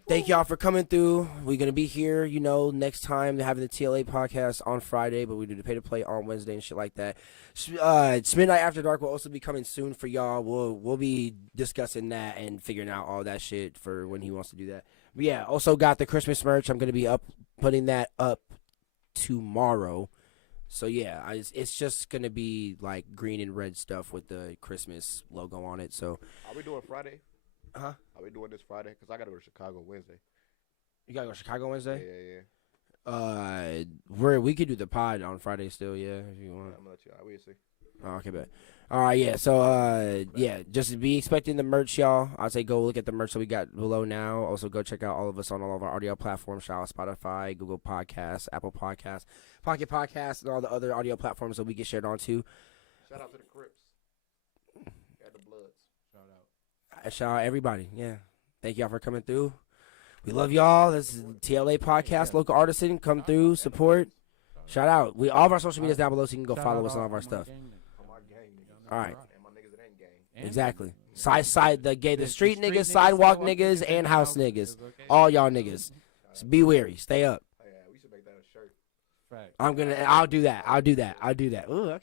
Thank y'all for coming through. We're going to be here, you know, next time. They're having the T.L.A. podcast on Friday, but we do the pay to play on Wednesday and shit like that. It's Midnight After Dark will also be coming soon for y'all. We'll be discussing that and figuring out all that shit for when he wants to do that. But yeah, also got the Christmas merch. I'm going to be putting that up tomorrow. So yeah, it's just gonna be like green and red stuff with the Christmas logo on it. So are we doing Friday? Huh? Are we doing this Friday? Because I gotta go to Chicago Wednesday. You gotta go to Chicago Wednesday? Yeah. We could do the pod on Friday still. Yeah, if you want. I'm gonna let you. We'll see. Oh, okay, bet. All right, yeah. So, yeah, just be expecting the merch, y'all. I'd say go look at the merch that we got below now. Also, go check out all of us on all of our audio platforms: shout out Spotify, Google Podcasts, Apple Podcasts, Pocket Podcasts, and all the other audio platforms that we get shared onto. Shout out to the Crips and the Bloods. Shout out everybody. Yeah, thank y'all for coming through. We love y'all. This is T.L.A. podcast, local artisan. Come through, support. Shout out. All of our social medias down below, so you can go follow us on all of our stuff. All right. Exactly. The street niggas, sidewalk niggas, and house niggas. All y'all niggas. So be wary. Stay up. Yeah, we should make that a shirt. I'll do that. Ooh, okay.